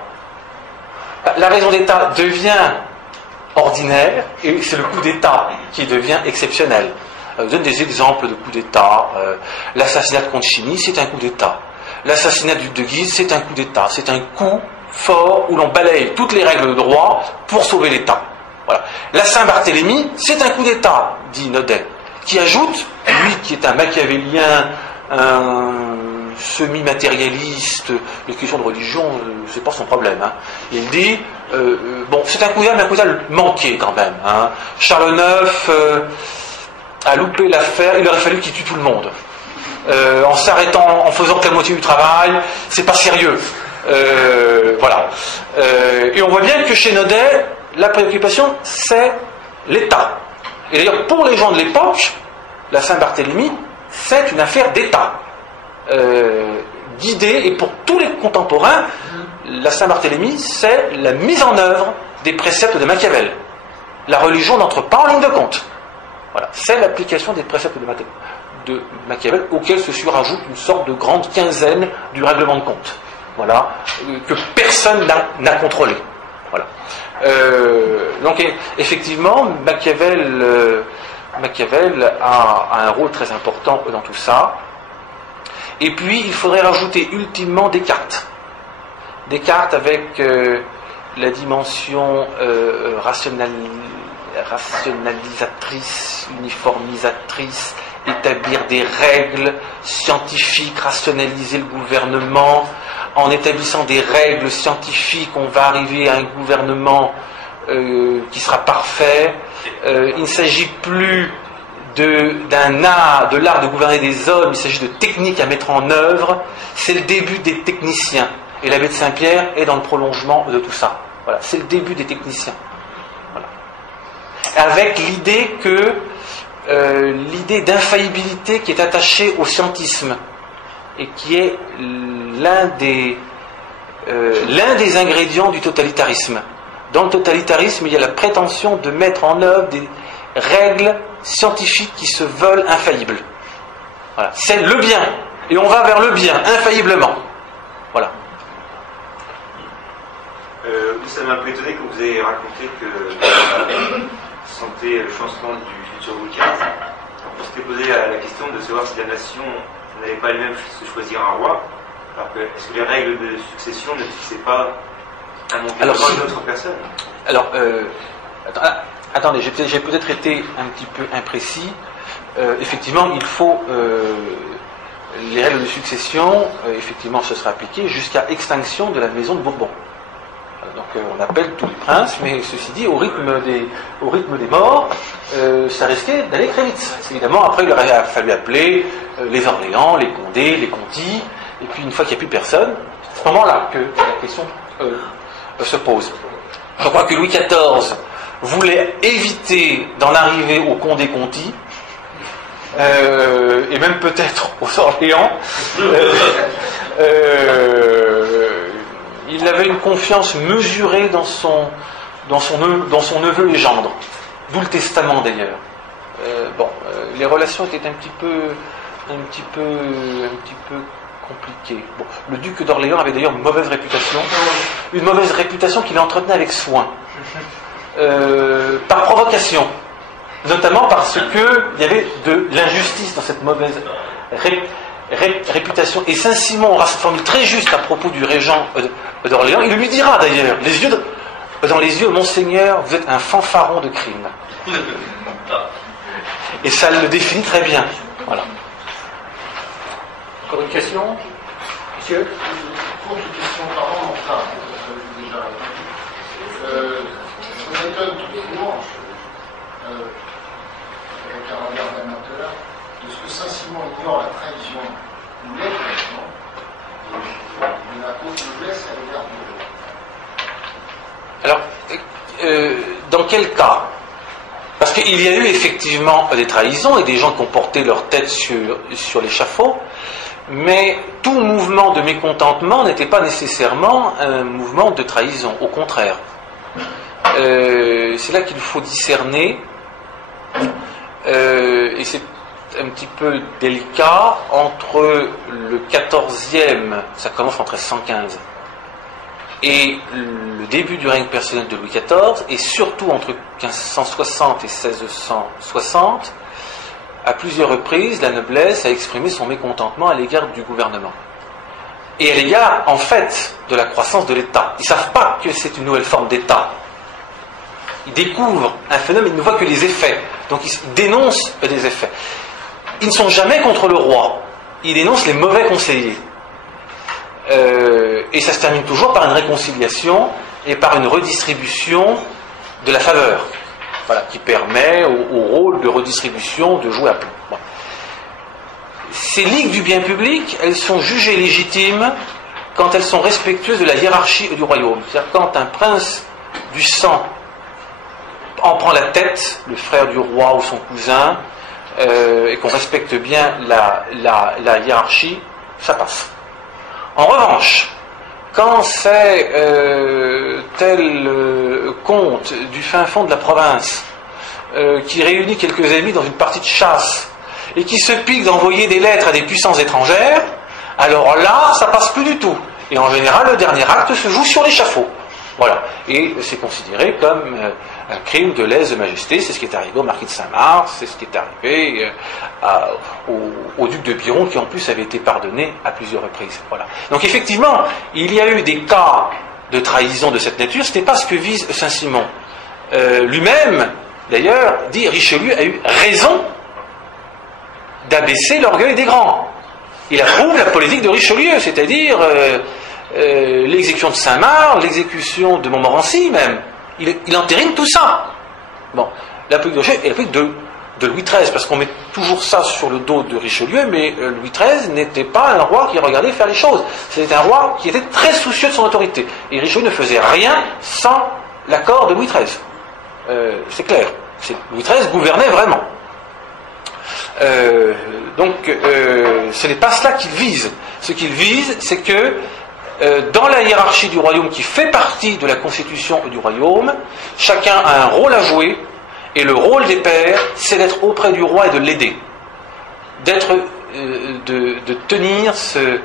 la raison d'État devient ordinaire et c'est le coup d'État qui devient exceptionnel. Je donne des exemples de coups d'État. L'assassinat de Concini, c'est un coup d'État. L'assassinat du duc de Guise, c'est un coup d'État. C'est un coup fort où l'on balaye toutes les règles de droit pour sauver l'État. Voilà. La Saint-Barthélemy, c'est un coup d'État, dit Naudet, qui ajoute, lui qui est un machiavélien, un semi-matérialiste, les questions de religion, c'est pas son problème. Hein. Il dit, bon, c'est un cousin, mais un cousin manqué quand même. Hein. Charles IX a loupé l'affaire, il aurait fallu qu'il tue tout le monde. En s'arrêtant, en faisant que la moitié du travail, c'est pas sérieux. Voilà. Et on voit bien que chez Naudet, la préoccupation, c'est l'État. Et d'ailleurs, pour les gens de l'époque, la Saint-Barthélemy, c'est une affaire d'État. Guidée, et pour tous les contemporains, la Saint-Barthélemy, c'est la mise en œuvre des préceptes de Machiavel. La religion n'entre pas en ligne de compte. Voilà. C'est l'application des préceptes de Machiavel, auquel se surajoute une sorte de grande quinzaine du règlement de compte. Voilà. Que personne n'a contrôlé. Voilà. Donc effectivement, Machiavel a un rôle très important dans tout ça. Et puis il faudrait rajouter ultimement Descartes. Descartes avec la dimension rationalisatrice, uniformisatrice, établir des règles scientifiques, rationaliser le gouvernement. En établissant des règles scientifiques, on va arriver à un gouvernement qui sera parfait. Il ne s'agit plus de l'art de gouverner des hommes, il s'agit de techniques à mettre en œuvre. C'est le début des techniciens. Et l'abbé de Saint-Pierre est dans le prolongement de tout ça. Voilà, c'est le début des techniciens. Voilà. Avec l'idée que l'idée d'infaillibilité qui est attachée au scientisme et qui est l'un des ingrédients du totalitarisme. Dans le totalitarisme, il y a la prétention de mettre en œuvre des règles scientifiques qui se veulent infaillibles. Voilà. C'est le bien. Et on va vers le bien, infailliblement. Voilà. Ça m'a un peu étonné que vous ayez raconté que vous sentez le changement du futur Louis XV. On s'était posé la question de savoir si la nation n'avait pas elle-même se choisir un roi. Alors que, est-ce que les règles de succession ne fixaient pas un monter devant une autre personne? Alors, attendez, j'ai peut-être été un petit peu imprécis. Effectivement, il faut les règles de succession, effectivement, ce sera appliqué jusqu'à extinction de la maison de Bourbon. Donc on appelle tous les princes, mais ceci dit, au rythme des morts, ça risquait d'aller très vite. Évidemment, après il aurait fallu appeler les Orléans, les Condés, les Conti, et puis une fois qu'il n'y a plus personne, c'est à ce moment-là que la question se pose. Je crois que Louis XIV voulait éviter d'en arriver aux Condés-Conti, et même peut-être aux Orléans. Il avait une confiance mesurée dans son neveu Légendre, d'où le testament d'ailleurs. Les relations étaient un petit peu compliquées. Bon, le duc d'Orléans avait d'ailleurs une mauvaise réputation qu'il entretenait avec soin, par provocation, notamment parce qu'il y avait de l'injustice dans cette mauvaise réputation. Et Saint-Simon aura cette formule très juste à propos du régent d'Orléans. Il lui dira d'ailleurs, dans les yeux, Monseigneur, vous êtes un fanfaron de crime. Et ça le définit très bien. Voilà. Encore une question, monsieur? Une courte question par an, enfin, ça vous déjà répondu. Ça m'étonne tout dimanche, avec un regard d'amateur, de ce que Saint-Simon ignore la trahison ou les trahisons de la haute noblesse à l'égard de l'autre. Alors, dans quel cas? Parce qu'il y a eu effectivement des trahisons et des gens qui ont porté leur tête sur l'échafaud, mais tout mouvement de mécontentement n'était pas nécessairement un mouvement de trahison, au contraire. C'est là qu'il faut discerner, et c'est un petit peu délicat, entre le 14e, ça commence en 1315, et le début du règne personnel de Louis XIV, et surtout entre 1560 et 1660, à plusieurs reprises, la noblesse a exprimé son mécontentement à l'égard du gouvernement. Et à l'égard, en fait, de la croissance de l'État. Ils ne savent pas que c'est une nouvelle forme d'État. Ils découvrent un phénomène, ils ne voient que les effets. Donc ils dénoncent des effets. Ils ne sont jamais contre le roi. Ils dénoncent les mauvais conseillers. Et ça se termine toujours par une réconciliation et par une redistribution de la faveur, voilà, qui permet au rôle de redistribution de jouer à plein. Bon. Ces ligues du bien public, elles sont jugées légitimes quand elles sont respectueuses de la hiérarchie du royaume. C'est-à-dire quand un prince du sang en prend la tête, le frère du roi ou son cousin, et qu'on respecte bien la hiérarchie, ça passe. En revanche, quand c'est tel comte du fin fond de la province qui réunit quelques amis dans une partie de chasse et qui se pique d'envoyer des lettres à des puissances étrangères, alors là, ça passe plus du tout. Et en général, le dernier acte se joue sur l'échafaud. Voilà. Et c'est considéré comme un crime de lèse-majesté. C'est ce qui est arrivé au marquis de Saint-Mars, c'est ce qui est arrivé au duc de Biron, qui en plus avait été pardonné à plusieurs reprises. Voilà. Donc effectivement, il y a eu des cas de trahison de cette nature. Ce n'est pas ce que vise Saint-Simon. Lui-même, d'ailleurs, dit Richelieu a eu raison d'abaisser l'orgueil des grands. Il approuve la politique de Richelieu, c'est-à-dire l'exécution de Saint-Marc, l'exécution de Montmorency même. Il entérine tout ça. Bon, la politique de Richelieu est la politique de Louis XIII, parce qu'on met toujours ça sur le dos de Richelieu, mais Louis XIII n'était pas un roi qui regardait faire les choses. C'était un roi qui était très soucieux de son autorité. Et Richelieu ne faisait rien sans l'accord de Louis XIII. C'est clair. Louis XIII gouvernait vraiment. Donc, ce n'est pas cela qu'il vise. Ce qu'il vise, c'est que dans la hiérarchie du royaume qui fait partie de la constitution du royaume, chacun a un rôle à jouer, et le rôle des pères, c'est d'être auprès du roi et de l'aider. De tenir ce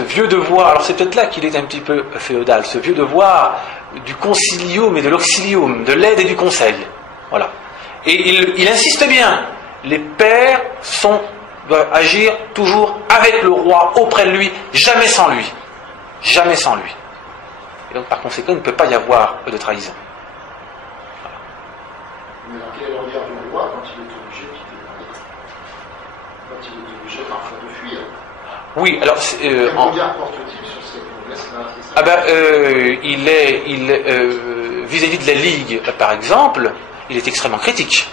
vieux devoir. Alors c'est peut-être là qu'il est un petit peu féodal, ce vieux devoir du concilium et de l'auxilium, de l'aide et du conseil. Voilà. Et il insiste bien. Les pères doivent agir toujours avec le roi, auprès de lui, jamais sans lui. Jamais sans lui. Et donc, par conséquent, il ne peut pas y avoir de trahison. Voilà. Mais dans quel est le regard du roi quand il est obligé de quitter le pays ? Quand il est obligé parfois de fuir ? Oui, alors... quel regard porte-t-il sur cette noblesse-là ? Vis-à-vis de la Ligue, par exemple, il est extrêmement critique.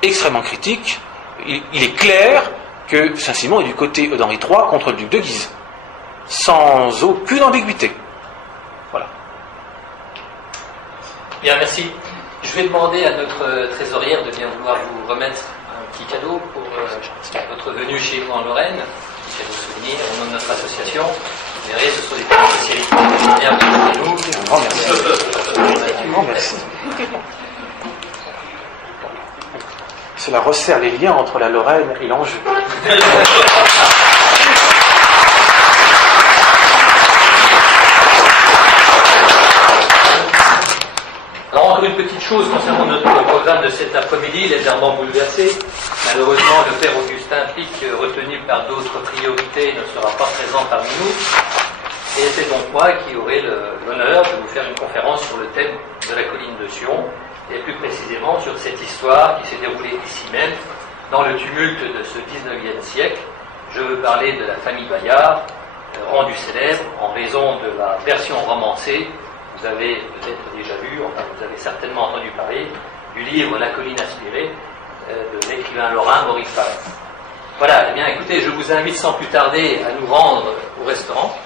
Extrêmement critique. Il est clair que Saint-Simon est du côté d'Henri III contre le duc de Guise. Sans aucune ambiguïté. Voilà. Bien, merci. Je vais demander à notre trésorière de bien vouloir vous remettre un petit cadeau pour votre venue chez nous en Lorraine, qui fait vous souvenir au nom de notre association. Vous verrez, ce sont des petites spécialités bien chez nous. Un grand merci. Un grand merci. Cela resserre les liens entre la Lorraine et l'Anjou. Alors encore une petite chose concernant notre programme de cet après-midi, légèrement bouleversé. Malheureusement, le père Augustin Pic, retenu par d'autres priorités, ne sera pas présent parmi nous. Et c'est donc moi qui aurai l'honneur de vous faire une conférence sur le thème de la colline de Sion, et plus précisément sur cette histoire qui s'est déroulée ici même, dans le tumulte de ce 19e siècle. Je veux parler de la famille Bayard, rendue célèbre en raison de la version romancée. Vous avez peut-être déjà vu, enfin vous avez certainement entendu parler, du livre La colline inspirée de l'écrivain lorrain Maurice Barrès. Voilà, eh bien écoutez, je vous invite sans plus tarder à nous rendre au restaurant.